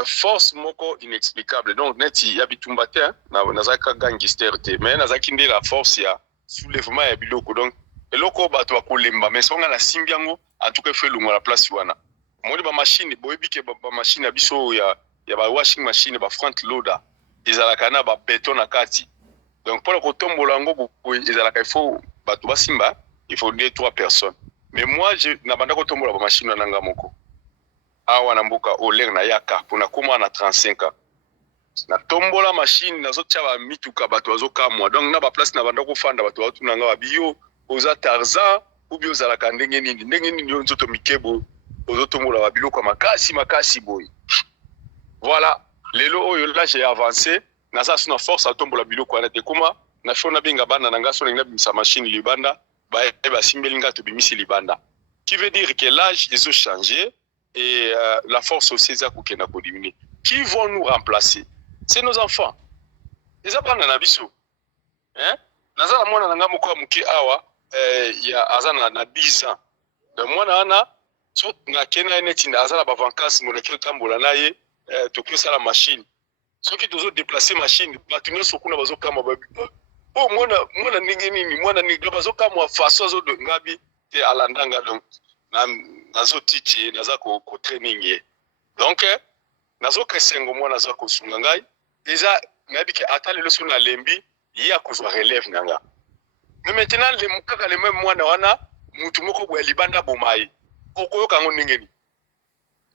force moko inexplicable donc neti ya bitumba te na nazalaka gangster te mais nazaki nde la force ya soulèvement ya biloko donc eloko bato bakolemba mais songa na simbiango en tout cas fait lungo la place wana moni ba machine boyebike ba machine ya biso ya ba washing machine ba front loader ezalaka na ba béton na kati donc pour le kotombola yango ezalaka il faut bato basimba il faut 2-3 personnes mais moi je na banda kotombola ba machine na nga moko awa na mboka oler na yaka pona koma na 35 ans na tombola machine nazotia ba mituka bato bazokamwa donc na ba place na banda kofanda bato batuna nga babiyo oza Tarzan ou bien ozalaka ndenge nini nzoto mikebo ozotombola ba biloko makasi boy. Voilà, lelo oyo là j'ai avancé, nasa suna force à tombola biloko ana te kuma na shona benga bana nanga sona ngina bimisa machine libanda ba simbelinga to bimisi libanda. Qui veut dire que l'âge ils ont changé et la force aussi ça kokena ko diminuer. Qui vont nous remplacer? C'est nos enfants. Les abana na biso. Hein? Nazala mwana nanga moko muke awa ya azana na 10 ans. De mwana ana so na kena neti na azala ba vacances mo lekyo tambola naye tokyo sala machine soki tozo déplacer machine bato nyonso kuna bazokama babi oh mwana ndenge nini mwana nigla bazokama façon zo de ngabi te alandanga donc nazo tichi naza ko training ye donc nazo kesengo mwana za ko sunga ngai déjà ngabi ke atale le sona lembi yi akozwa relève nanga mais maintenant le mukaka le même mwana wana mutu moko bwa libanda bomai okoyoka ngo ndenge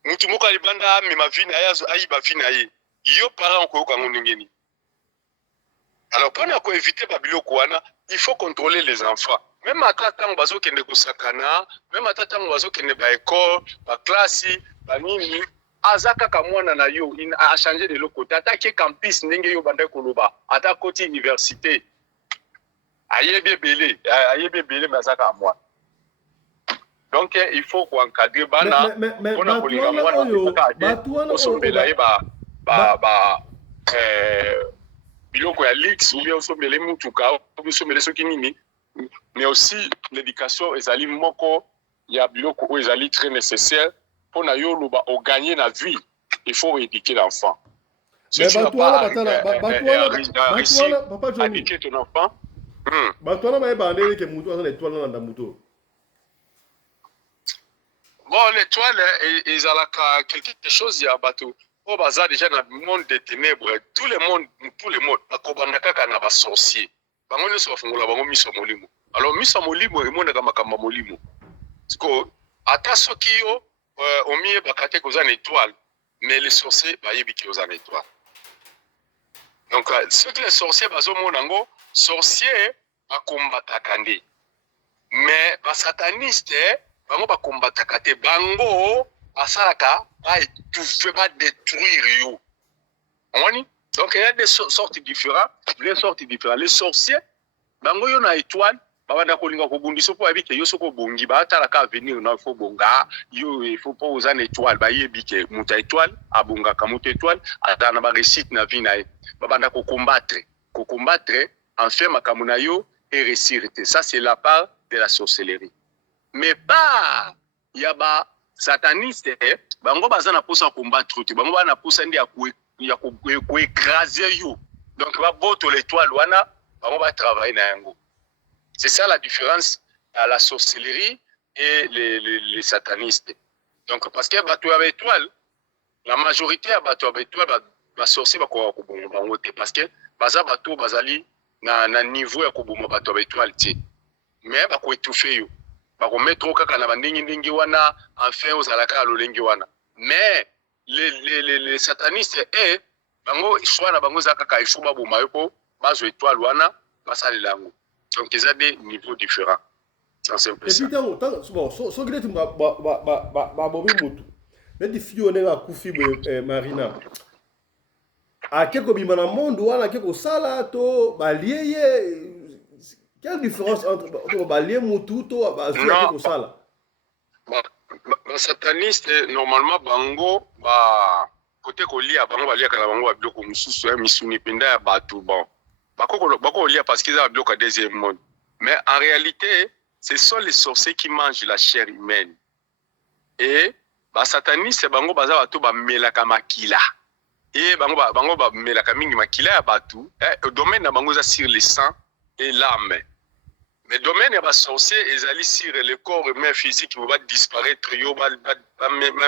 mutu moko alibanda mema vina yazo ayiba vina ye yo parent ko ngondengeni alors pour éviter babiloko wana il faut contrôler les enfants même à tant bazo kende kusakana même à tant bazo kende ba école ba classe ba nini azaka ka mwana na yo a changer de loko tata ke campus ndenge yo banda koloba ata koti université ayebe belé mais azaka moi. Donc il faut encadrer bana on a kolinga mwana biloko ya leaks ou bien osombele mutuka ou osombele soki nini mais aussi l'éducation ezali moko ya biloko o ezali très nécessaire pour na yo loba o gagner la vie il faut éduquer l'enfant. Mais papa Johnny éduquer ton enfant batwana ba ebandeli ke mutu azana étoile na mutu. Bon, l'étoile, ils ont quelque chose, il y a bateau. Oh, baza déjà dans le monde des ténèbres, tout le monde, bakobanaka kana ba sorcier. Bango ne so fungola bango miso molimo. Alors miso molimo e mona kama kama molimo. Parce ata soki yo omiye bakate koza na étoile, mais les sorciers ba yebi ki koza na étoile. Donc ceux qui les sorciers bazo monango, sorcier bakombataka nde. Mais ba sataniste bango ba combataka te bango asalaka ba étouffer, ba détruire yo. Donc il y a des sortes différentes, les sorciers bango yo na étoile babanda kolinga kobundisa po abike yo soko bongi ba tala ka venir na fo bonga yo il faut pas aux an étoile ba yebike muta étoile abonga ka muta étoile atana ba réussite na vie na babanda ko combattre enfin makamuna yo et réussir. Ça c'est la part de la sorcellerie. Mais pas ya ba sataniste bango bazana posa combattre te bango bana posa ndi ya ko écraser yo. Donc ba boto l'étoile wana bango ba travailler na yango. C'est ça la différence à la sorcellerie et les satanistes. Donc parce que bato ya étoile, la majorité ya bato ya étoile ba sorcier ba ko bomba bango te parce que baza bato bazali na niveau ya ko bomba bato ya étoile ti. Mais ba ko étouffer yo. Ba ko mettre kaka na bandingi wana enfin ozalaka lolengi wana. Mais les satanistes bango soit na bango zaka ka ishuba bomba yo po bazo étoile wana basali lango. Donc ils ont des niveaux différents. C'est un peu ça. Et puis bon, so grete ba bobi mutu. Mais di fio nenga kufi Marina. A quelque bimana monde wana quelque sala to balieye. Quelle différence entre balier mutu to ba quelque sala? Ba sataniste normalement bango ba côté ko lia bango balia kana bango ba biloko mususu ya misuni penda ya batu bon. Bako lia parce qu'ils ont bloqué deuxième monde. Mais en réalité, ce sont les sorciers qui mangent la chair humaine. Et ba sataniste bango baza batu ba melaka makila. Et bango ba melaka mingi makila ya batu, domaine na bango za sur le sang et l'âme. Mais domaine ya ba sorcier ezali sur le corps humain physique va disparaître yo ba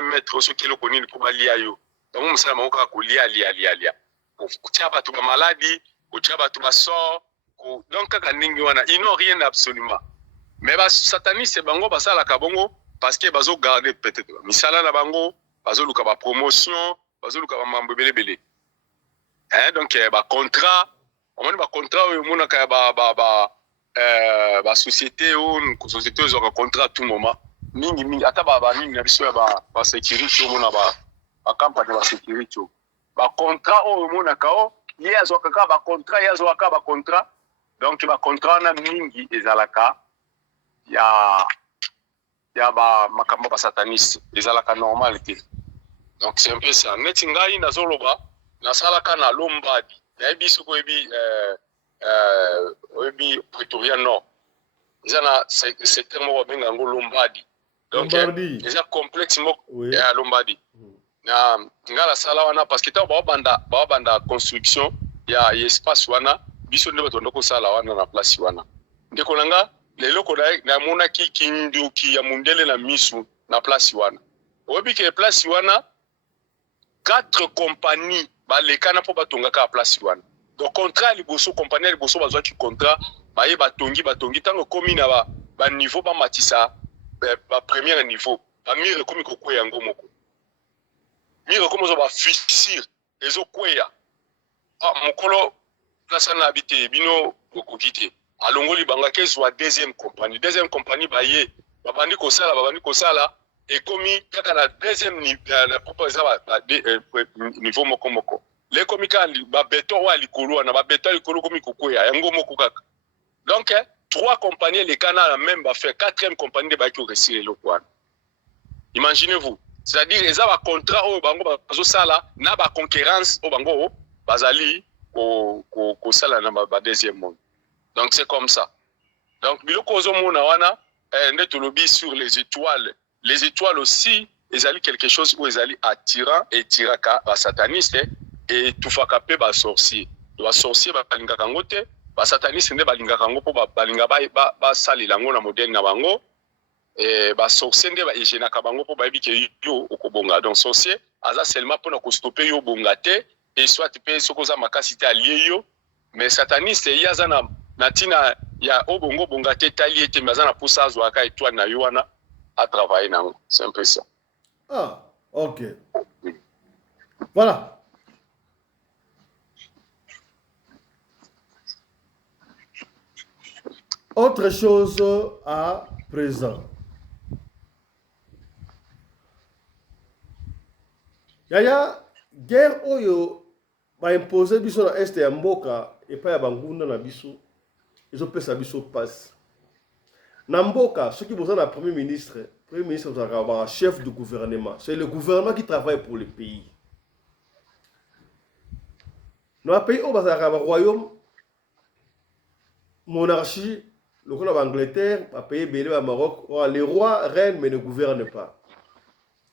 mettre ce qui le connaît pour ba lia yo. Donc on sala bango ko lia. Pour tia batu ba maladie donc ils n'ont rien absolument. Mais sataniste bango basala kabongo parce que bazo garder peut-être misala na bango bazo luka ba promotion bazo luka ba mambo belebele. Donc ba contrat on ba contrat au mona ka ba société ou société aux contrat à tout moment mingi ata ba mingi na biso ba sécurité mona ba campagne ba sécurité ba contrat au mona ka yezo kaka ba contrat donc ba contrat na mingi ezalaka ya ba makambo ba sataniste ezalaka normalité. Donc c'est un peu ça. Neti ngai na zoloba na salaka na lombadi ya biso ko ebi Pretoria Nord ezana c'est terme benga ngo lombadi. Donc c'est complexe mo ya lombadi. Na ngala sala wana parce que ta ba banda construction ya espace wana biso ndeba tondoko sala wana na place wana ndeko nanga lelo ko na mona ki kinduki ya mundele na misu na place wana obi ke place wana 4 compagnies ba lekana po batonga ka place wana donc contrat liboso compagnie liboso bazwa ki contrat ba ye batongi tango komi na ba niveau ba matisa ba premier niveau ba mire komi ko kwe yango moko mire komo zo ba fixir ezo kweya mokolo place na habité bino kokokite alongoli banga kezwa deuxième compagnie baye babandi kosala et komi kaka na deuxième niveau moko les komika ba beton wa likolo na ba beton likolo komi kokoya yango moko kaka donc 3 compagnies les canaux même ba faire 4e compagnie de ba ki réussir le quoi. Imaginez-vous, c'est-à-dire les a ba contrat au bango bazo sala na ba concurrence au bango bazali ko sala na ba deuxième monde. Donc c'est comme ça. Donc biloko zo mona wana ndeto lobi sur les étoiles aussi ezali quelque chose où ezali attirant et tiraka ba sataniste et tufaka pe ba sorcier ba balinga kangote ba sataniste nde balinga kango po balinga ba sali lango na modèle na bango ba sorcier nde ba ejena ka bango po ba bike yo okobonga. Donc sorcier aza seulement pour na ko stopper yo bongate et soit pe sokoza makasité allié yo mais sataniste yaza na tina ya obongo bongate tali ete maza na pousa zo aka étoile na yo wana à travailler na. C'est un peu ça. Ah, OK. Voilà. Autre chose à présent. Yaya guerre oyo ba imposer biso na est ya mboka et pas ya bangunda na biso. Ils ont fait ça biso passe. Na mboka ceux qui besoin d'un premier ministre doit un chef de gouvernement. C'est le gouvernement qui travaille pour le pays. Dans un pays où il y a un royaume, monarchie, le roi d'Angleterre, a payé Bénin au Maroc, les rois règnent mais ne gouvernent pas.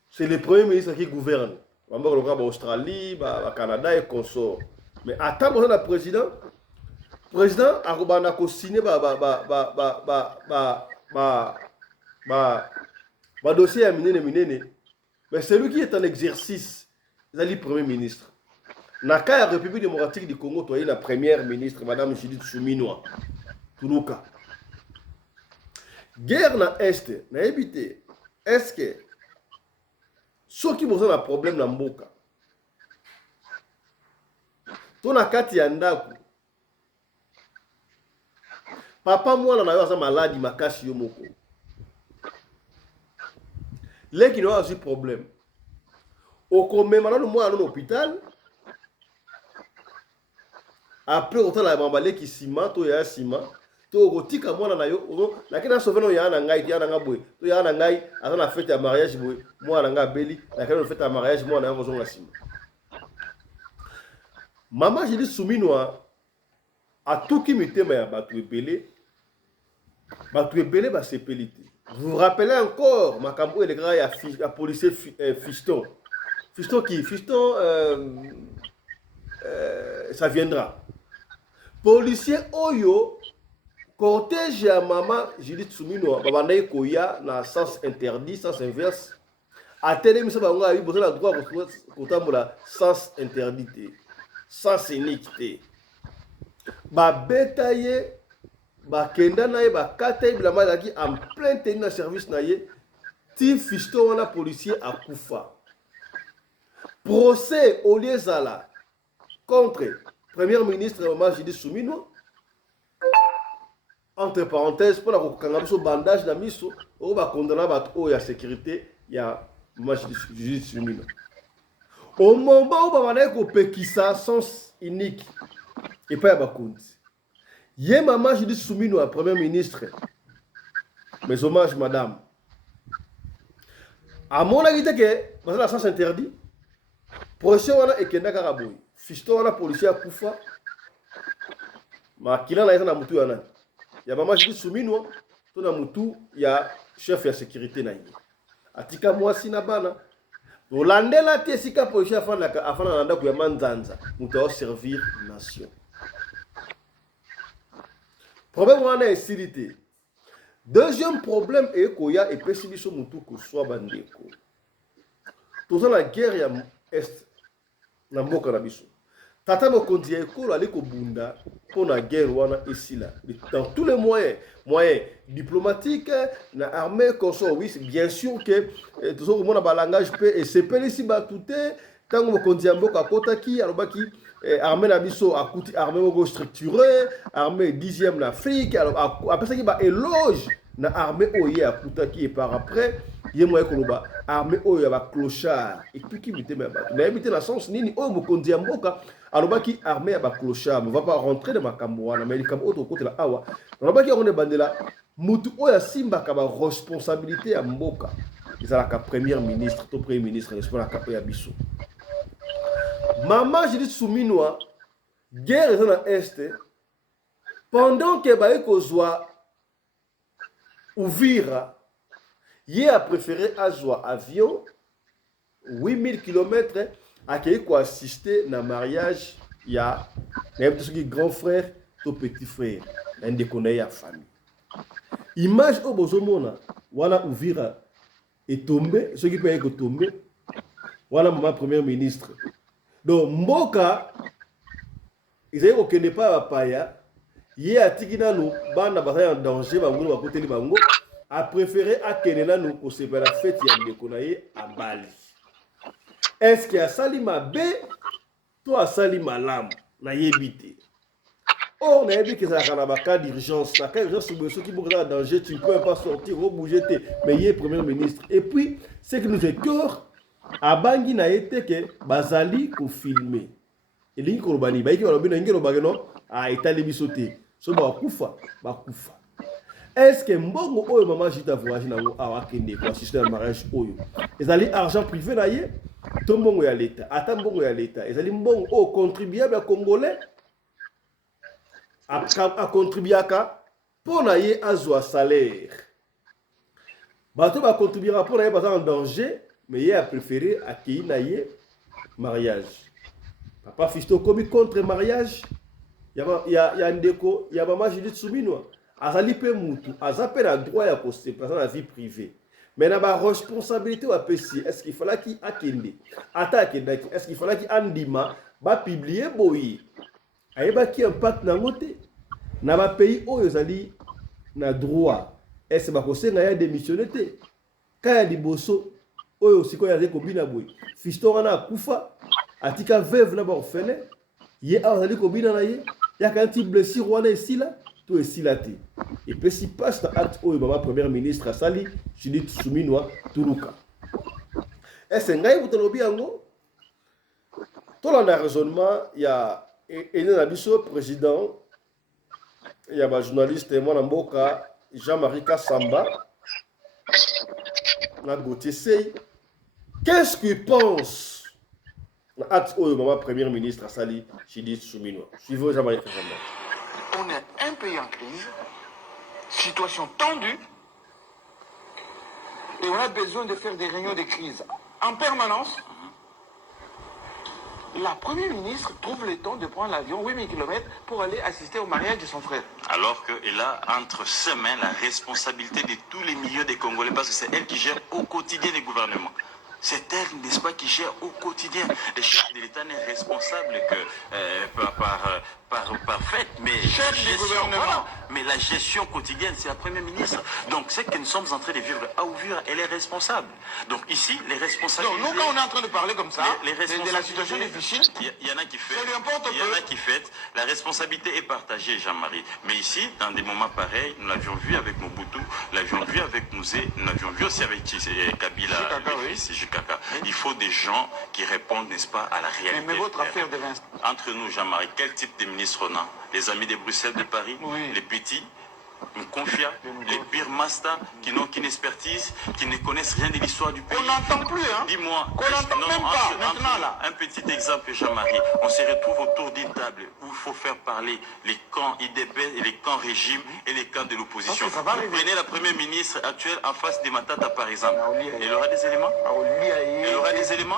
C'est le premier ministre qui gouverne. Le roi d'Australie, le Canada et consorts. Mais à temps besoin d'un président, le président a signé dossier à Minene. Mais c'est lui qui est en exercice. C'est le premier ministre. Dans la République démocratique du Congo, il y a la première ministre, Madame Judith Suminwa. Toulouka. Guerre dans l'Est, dans l'Ébité, est-ce que ceux qui ont un problème dans Mboka, ton akati yandaku, papa moi na yo malade makasi yo moko. Les qui n'ont pas eu problème. Au commun maintenant moi à l'hôpital. Après autant la bambalé qui ciment to ya ciment to rotika mwana na yo lakini sauver no ya na ngai ya na ngabwe to ya na ngai ata na fête ya mariage boy moi na ngabeli lakini na fête ya mariage moi na yo zonga ciment. Maman j'ai dit Suminwa a tout qui mitema ya batu ebele ba sepelité. Vous vous rappelez encore makambo le grand ya policier Fiston qui ça viendra. Policier Oyo, cortège à maman Judith Suminwa, babandai koya na sens interdit, sens inverse. A télé, mais ça va avoir besoin de droit pour la sens interdit, sens iniquité. Ba bétaillé, ba kenda naye, ba kate bila malaki en plein tenue na service naye, ti fiston wana policier à Koufa. Procès au lieu zala contre Premier ministre Maman Judith Suminwa, entre parenthèses, pour la reconnaissance bandage na miso, on va condamner la sécurité, il y a Maman Judith Suminwa. Au moment où on va pékisa sens unique, et pas à Bakounti. Yé Maman Judith Suminwa, Premier ministre, mes hommages, madame. À mon avis, que la sens interdit, procès wana ekenda karaboui. Fiston wana policier à Koufa. Ma kila na na mutu yana. Ya Maman Judith Suminwa, to na mutu ya chef ya sécurité na yé. Atika mwasi na bana. Olandela te sika policier afana na ndako ya manzanza, mutu a servir nation. Problème wana est silité. Deuxième problème est koya et pesibiso mutu ko soit bandeko. Toza la guerre ya est na mboka na biso. Tata mokonzi ekolo ali kobunda pour la guerre wana esila. Dans tous les moyens diplomatiques, na armée consort, oui, bien sûr que tout le monde a un langage peut et c'est pas ici batouté tant que mokonzi mboka kotaki alobaki armée na biso akuti armée moko structurée, armée 10e en Afrique, alors après ça qui ba éloge na armée oye akutaki et par après ye moye koloba armée oyo ba clochard et tout qui mité ba na habité na sens nini oyo mokonzi mboka alobaki armée ba clochard. On va pas rentrer dans makambo wana mais comme autre côté la awa alobaki on est bandela mutu oyo simba ka ba responsabilité ya mboka ezala ka premier ministre to premier ministre n'est pas la kapo ya biso. Maman Judith Suminwa guerre dans l'est pendant que ba ekozwa Ouvira, il a préféré avoir avion 8000 km à qui assister à un mariage. Il y a un grand frère, un petit frère, un déconné à famille. Image au Bozomona, voilà Ouvira est tombé, ce qui peut être tombé, voilà mon premier ministre. Donc, Mboka, ils ne connaissent pas la paya. Il a tikina nous banda en danger bango côté li bango a préféré akenena nous pour se faire la fête ya ndekonaye à Bali. Est-ce qu'il y a salima B toi salima lam na yebité. Or na yebi que ça kana ba cas d'urgence, la cas d'urgence c'est ceux qui sont en danger, tu ne peux pas sortir ou bouger mais il est premier ministre. Et puis ce qui nous écœure abangi na yete ke bazali ko filmer elingi ko lobani ba yiki ba lobina ngelo bageno a etali bisote so ba kufa est-ce que mbongo oyo mama jita voyage nango awakende ko assister mariage oyo ezali argent privé na ye to mbongo ya leta ata mbongo ya leta ezali mbongo o contribuable ya congolais a contribuaka pour na ye azwa salaire bato ba contribuera pour na ye baza en danger mais ye a préféré accueillir na ye mariage papa Fisto komi contre mariage ya ndeko ya mama Judith Suminwa azali pe mutu azape na droit ya ko se placer na vie privée mais na ba responsabilité wa pesi est-ce qu'il fallait ki akende attaque est-ce qu'il fallait ki andima ba publier boyi ayeba ki impact na ngote na ba pays oyo zali na droit est-ce ba ko senga ya démissionner te kaya liboso oyo siko ya zeko bina boyi Fisto wana akufa atika veuve na ba orphelin ye azali ko bina na ye ya kanti blessure wana esila to esila te et puis si passe na acte oyo mama première ministre asali Judith Suminwa Tuluka est-ce ngai butalobi yango tolanda raisonnement ya ene na biso président ya ba journaliste mwana mboka Jean-Marie Kassamba na Gauthier Sey qu'est-ce qu'il pense na acte oyo mama première ministre asali Judith Suminwa suivez Jean-Marie Kassamba. On est un pays en crise, situation tendue, et on a besoin de faire des réunions de crise en permanence. La première ministre trouve le temps de prendre l'avion 8000 km pour aller assister au mariage de son frère. Alors qu'elle a entre ses mains la responsabilité de tous les milieux des Congolais, parce que c'est elle qui gère au quotidien les gouvernements. C'est elle, n'est-ce pas, qui gère au quotidien. Le chef de l'État n'est responsable que par fait, mais Chef du gouvernement. voilà. Mais la gestion quotidienne, c'est la première ministre. Donc, c'est que nous sommes en train de vivre à Ouvira, elle est responsable. Donc, ici, les responsabilités... Donc, nous, quand on est en train de parler comme ça, les de la situation difficile, il y en a qui fait. ça lui importe Il y en a qui fait. La responsabilité est partagée, Jean-Marie. Mais ici, dans des moments pareils, nous l'avions vu avec Mobutu, nous l'avions vu avec Mouzé, nous l'avions vu aussi avec Kabila, Jikaka. Il faut des gens qui répondent, n'est-ce pas, à la réalité. Mais votre affaire de Vincent. Entre nous, Jean-Marie, quel type de ministre on a? Les amis de Bruxelles, de Paris, oui. Les petits, Confia, les pires masters qui n'ont qu'une expertise, qui ne connaissent rien de l'histoire du pays. On n'entend plus, hein? Dis-moi, on n'entend même pas maintenant là. Un petit exemple, Jean-Marie. On se retrouve autour d'une table où il faut faire parler les camps IDP et les camps régime et les camps de l'opposition. Vous prenez la première ministre actuelle en face de Matata, par exemple. Elle aura des éléments? Elle aura des éléments?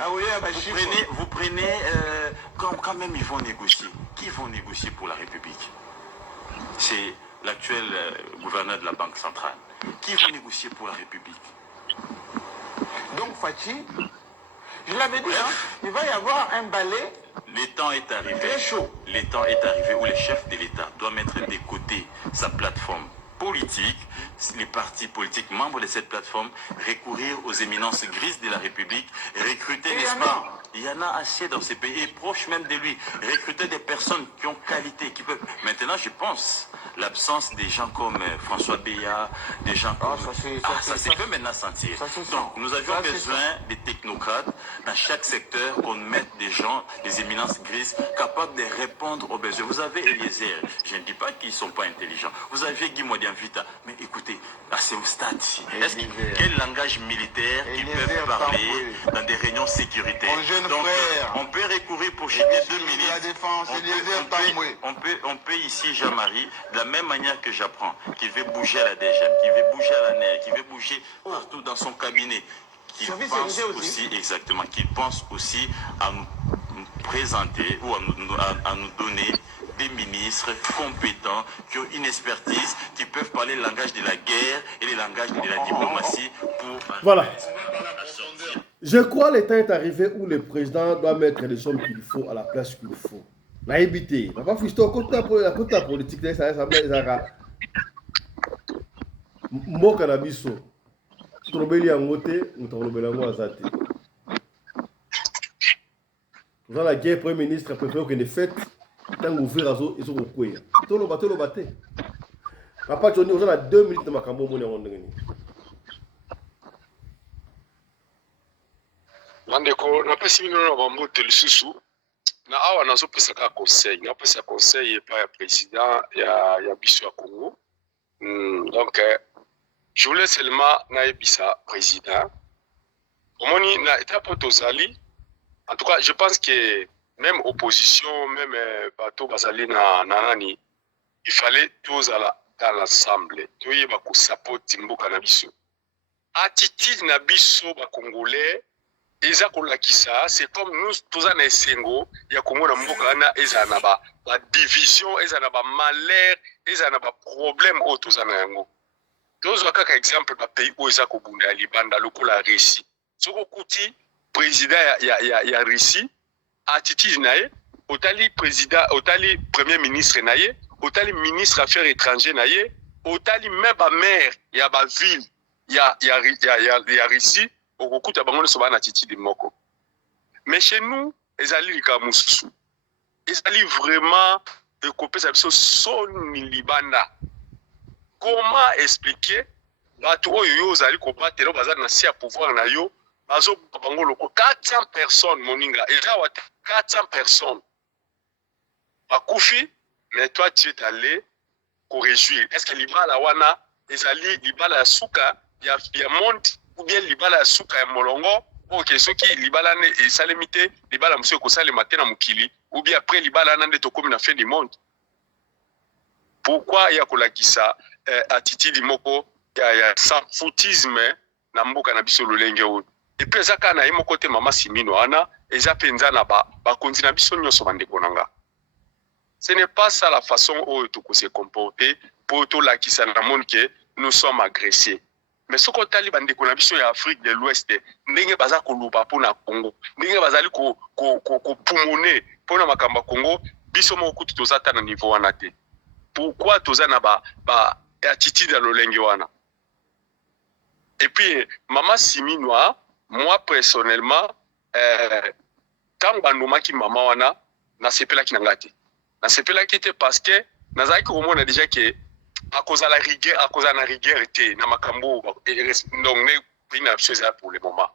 Vous prenez quand même ils vont négocier. Qui vont négocier pour la République? C'est l'actuel gouverneur de la Banque centrale. Qui va négocier pour la République? Donc Fachi, je l'avais dit, hein, il va y avoir un balai. Le temps est arrivé. Très chaud. Le temps est arrivé où le chef de l'État doit mettre de côté sa plateforme politique, les partis politiques membres de cette plateforme, recourir aux éminences grises de la République, recruter, n'est-ce pas? Il y en a assez dans ces pays, proches même de lui, recruter des personnes qui ont qualité, qui peuvent... Maintenant, je pense, l'absence des gens comme François Béat, des gens comme... ça se peut maintenant sentir. Donc, nous avions besoin des technocrates dans chaque secteur, qu'on mette des gens, des éminences grises, capables de répondre aux besoins. Vous avez Eliezer, je ne dis pas qu'ils ne sont pas intelligents. Vous avez Guy Modian-Vita, mais écoutez, à ce stade-ci, quel langage militaire ils peuvent parler dans des réunions sécuritaires? Donc, on peut recourir pour jeter 2 minutes. On peut ici, Jean-Marie, de la même manière que j'apprends, qu'il veut bouger à la DGM, qu'il veut bouger à la NER, qu'il veut bouger partout dans son cabinet, qu'il pense aussi, exactement, qu'il pense aussi à nous présenter ou à nous donner des ministres compétents qui ont une expertise, qui peuvent parler le langage de la guerre et le langage de la diplomatie pour... Voilà. Je crois que le temps est arrivé où le président doit mettre les sommes qu'il faut à la place qu'il faut. La éviter. Papa Fisto, côté politique, ça va. Mboka na biso. Trobeli yangote, mutrobeli yango azate. Dans la guerre, premier ministre préfère que les fêtes, tant ouvrir azo ils ont quoi. Tolo baté. Papa Johnny, on a 2 minutes de makambo mona ngondengeni. napesi bino na bambote lisusu na awa nazopesa kaka conseil napesa conseil epai ya président ya biso ya Congo. Donc je voulais seulement naebisa président omoni na étape tozali. En tout cas je pense que même opposition même bato bazali na nani il fallait tozala dans l'ensemble toyeba ko support mboka na biso. Attitude na biso ba congolais eza kolakisa c'est comme nous toza na esengo ya komona mboka na eza na ba division eza na ba malheur eza na ba problème o toza na yango. Tozo kaka exemple ba pays o eza ko bunda ya libanda lokola Russie. Soko kuti président ya Russie attitude naye otali président otali premier ministre naye otali ministre affaires étrangères naye otali même ba maire ya ba ville ya Russie okukuta bango so bana attitude moko. Mais chez nous ezali likamusu ezali vraiment ekopesa biso soni libanda. Comment expliquer bato oyo yo ozali kobatela bazali na si ya pouvoir na yo bazo bango loko 400 personnes moninga eza wa 400 personnes bakufi, mais toi tu es allé pour réjouir. Est-ce que libala wana ezali libala ya suka ya monde ou bien libala ya suka ya molongo? Ok, soki libala ne esalemite libala monsieur ko salema te na mukili ou bien après libala nande to comme na fin du monde. Pourquoi ya kolakisa attitude moko ya sans foutisme na mboka na biso lolenge o? Et puis ezaka na yemo côté mama Simino ana eza penza na ba konzi na biso nyoso bandeko nanga. Ce n'est pas ça la façon où tu se comporter pour tout la qui s'en montre que nous sommes agressés. Mais ce qu'on tali bandeko na biso ya Afrique de l'Ouest ndenge baza ko luba pona Congo ndenge bazali ko pumone pona makamba Congo biso mo kutu tozata na niveau wana te. Pourquoi toza na ba attitude ya lolenge wana? Et puis mama Siminoa, moi personnellement quand bandomaki mama wana na sepela kinangati na sepela kite parce que nazaki komona déjà que à cause de la rigueur à cause de la rigueur était na makambo donc ne pina chose pour le moment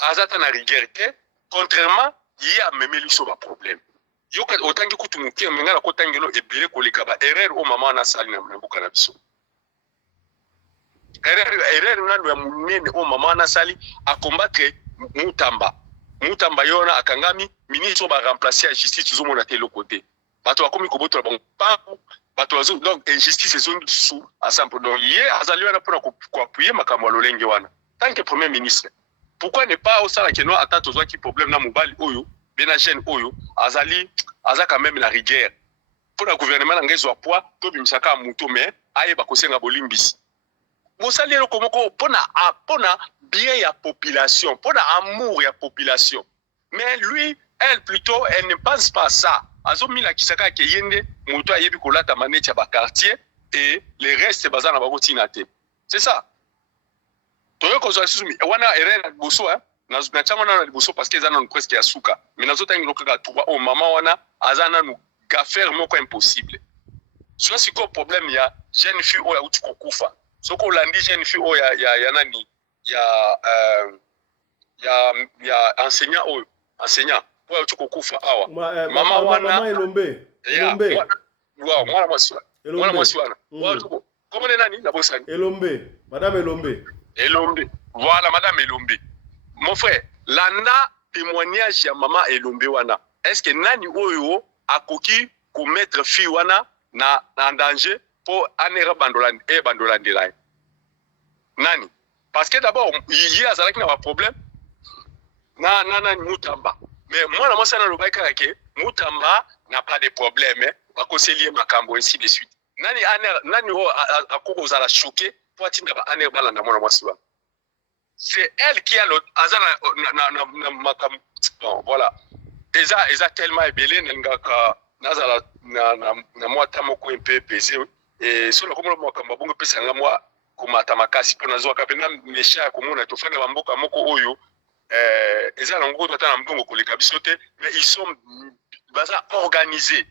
azata na rigueur était contrairement il y a même lui sur ba problème yo ka otangi kutumukia menga na kotangelo ebele koleka ba erreur au mama na sali na mbuka na biso erreur na ya munene au mama na sali a combattre Mutamba yona akangami ministre ba remplacer la justice tout monde à l'autre côté. Bato akomi ko boto bon pas bato azo donc injustice zone sous ensemble donc hier azali wana pour ko appuyer makamwa lolenge wana. Tant que premier ministre. Pourquoi ne pas au sala que non attend aux qui problème na mobali oyo benagène oyo azali aza quand même la rigueur. Pour le gouvernement na ngezo poids to bimisaka muto mais aye ba kosenga bolimbisi. Mosali le komoko pona bien ya population, pona amour ya population. Mais lui, elle plutôt, elle ne pense pas ça. Azomi la kisaka ke yende, moto ayebi kolata maneti ba quartier et le reste bazana ba kotinate. C'est ça. Toyo kozo asumi, wana erena boso na chango na boso parce que ezana presque ya suka. Mais nazota ngilokaka tuba o mama wana azana nu gaffaire moko impossible. Soit si ko problème ya jeune fille o ya uti kokufa. Soko landi jeune fille o ya nani ya enseignant pour tu kokufa awa mama wana Elombe wow mwana mwasiwana wow comment nani na bosani Elombe madame Elombe voilà madame Elombe mon frère landa témoignage ya mama Elombe wana est-ce que nani oyo akoki ko mettre fille wana na danger pour anera bandolandi là nani parce que d'abord il y a ça qui n'a pas problème na Mutamba mais moi na mosana lo baika ke Mutamba n'a pas de problème ba conseiller makambo ainsi de suite nani ho akoko za la choquer pour atinda ba aner balanda mona mwasiwa c'est elle qui a l'autre azana na makambo bon voilà eza tellement ebelé ngaka nazala na mwata moko un peu pesé et sur le comment makambo bongo pesa nga moi komata makasi pona zo kapena mesha komona to fanga bamboka moko oyo eza na ngoko tata na mbongo koleka biso te mais ils sont baza organisés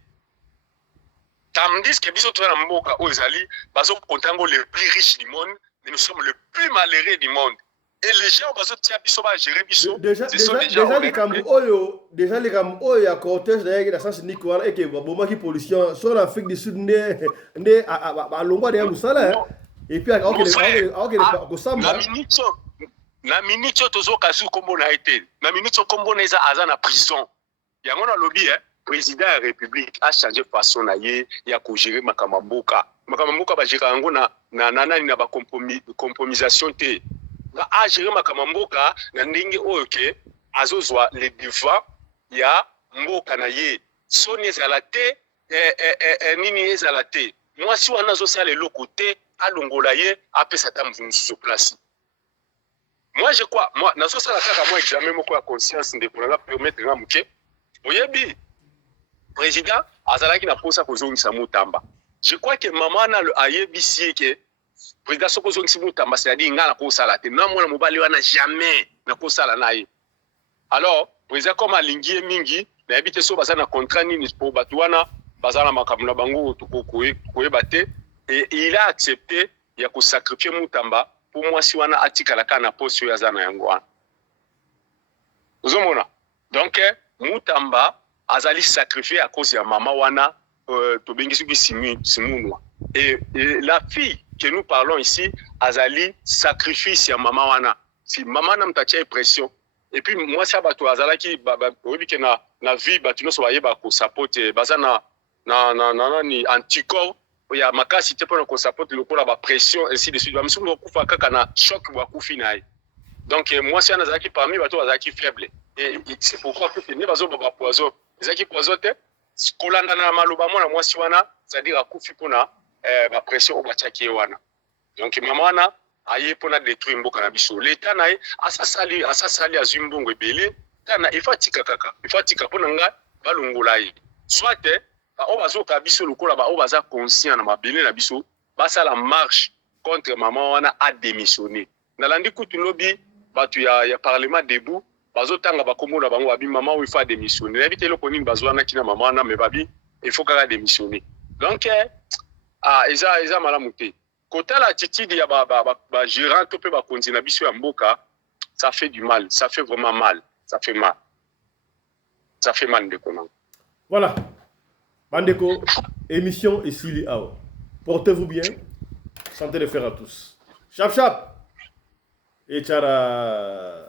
tandis que biso to na mboka oyo ezali bazo kontango le plus riche du monde mais nous sommes le plus malheureux du monde Et les gens bazo tia biso ba gérer biso. Déjà les Cameroun oyo, déjà les Cameroun oyo ya cortège d'ailleurs dans sens ni quoi et que bomba qui pollution sur l'Afrique du Sud né à longwa de musala et puis na minute tozo kasu kombo na été. Na minute kombo na eza aza na prison. Yango na lobby président de la République a changé façon na ye ya ko gérer makamamboka. Makamamboka ba gérer yango na ba compromisation te. Ba a gérer makamamboka na ndenge oyo ke azozwa le devant ya mboka na ye. Soni ezala te nini ezala te. Moi si wana zo sala le côté alongola ye apesa ta mvungu sur place. Moi je crois moi na so sala kaka moi examen moko ya conscience ndeko na permettre nga muke. Oyebi président azalaki na posa kozongisa Mutamba. Je crois que maman na le ayebisi que président soko kozongisa Mutamba c'est-à-dire nga na kosala te na mwana mobali wana jamais na kosala na ye. Alors président comme alingi mingi na yebite so baza na contrat nini pour batu wana baza na makambo na bango koyeba te et il a accepté ya ko sacrifier Mutamba pour moi si wana atikala kana poste ya zana yango wana. Ozomona. Donc Mutamba azali sacrifié à cause de maman wana simunwa. Et la fille que nous parlons ici azali sacrifice à maman wana. Si maman n'a pas de pression et puis moi ça bato azalaki na vie batino so yeba ko support bazana na ni anticorps ya makasi te pour ko support le ko la ba pression ainsi de suite ba misumu ko kufa kaka na choc wa kufi naï. Donc moi c'est azalaki parmi bato azalaki faible. Et c'est pourquoi que ne bazo ba poison ezaki poison te kolanda na maloba mona mwasi wana c'est-à-dire akufi pona ba pression o batiaki wana. Donc maman wana aye pona détruire mboka na biso l'état na asasali azumbongo ebele tana ifatika kaka ifatika pona nga balongola ye soit o bazo ka biso lokola ba o baza conscient na mabele na biso basa la marche contre maman wana a démissionné na landi kutu lobi batu ya parlement debout bazo tanga bakomona bango babi maman ou il faut démissionner na bité loko nini bazo wana kina maman na me babi il faut kaka démissionner donc eza malamu te kota la attitude ya ba gérant to pe ba konzi na biso ya mboka ça fait du mal, ça fait vraiment mal, ça fait mal ndeko na. Voilà bandeko émission ici Ao. Portez-vous bien, santé de fer à tous. Chap chap et tchara.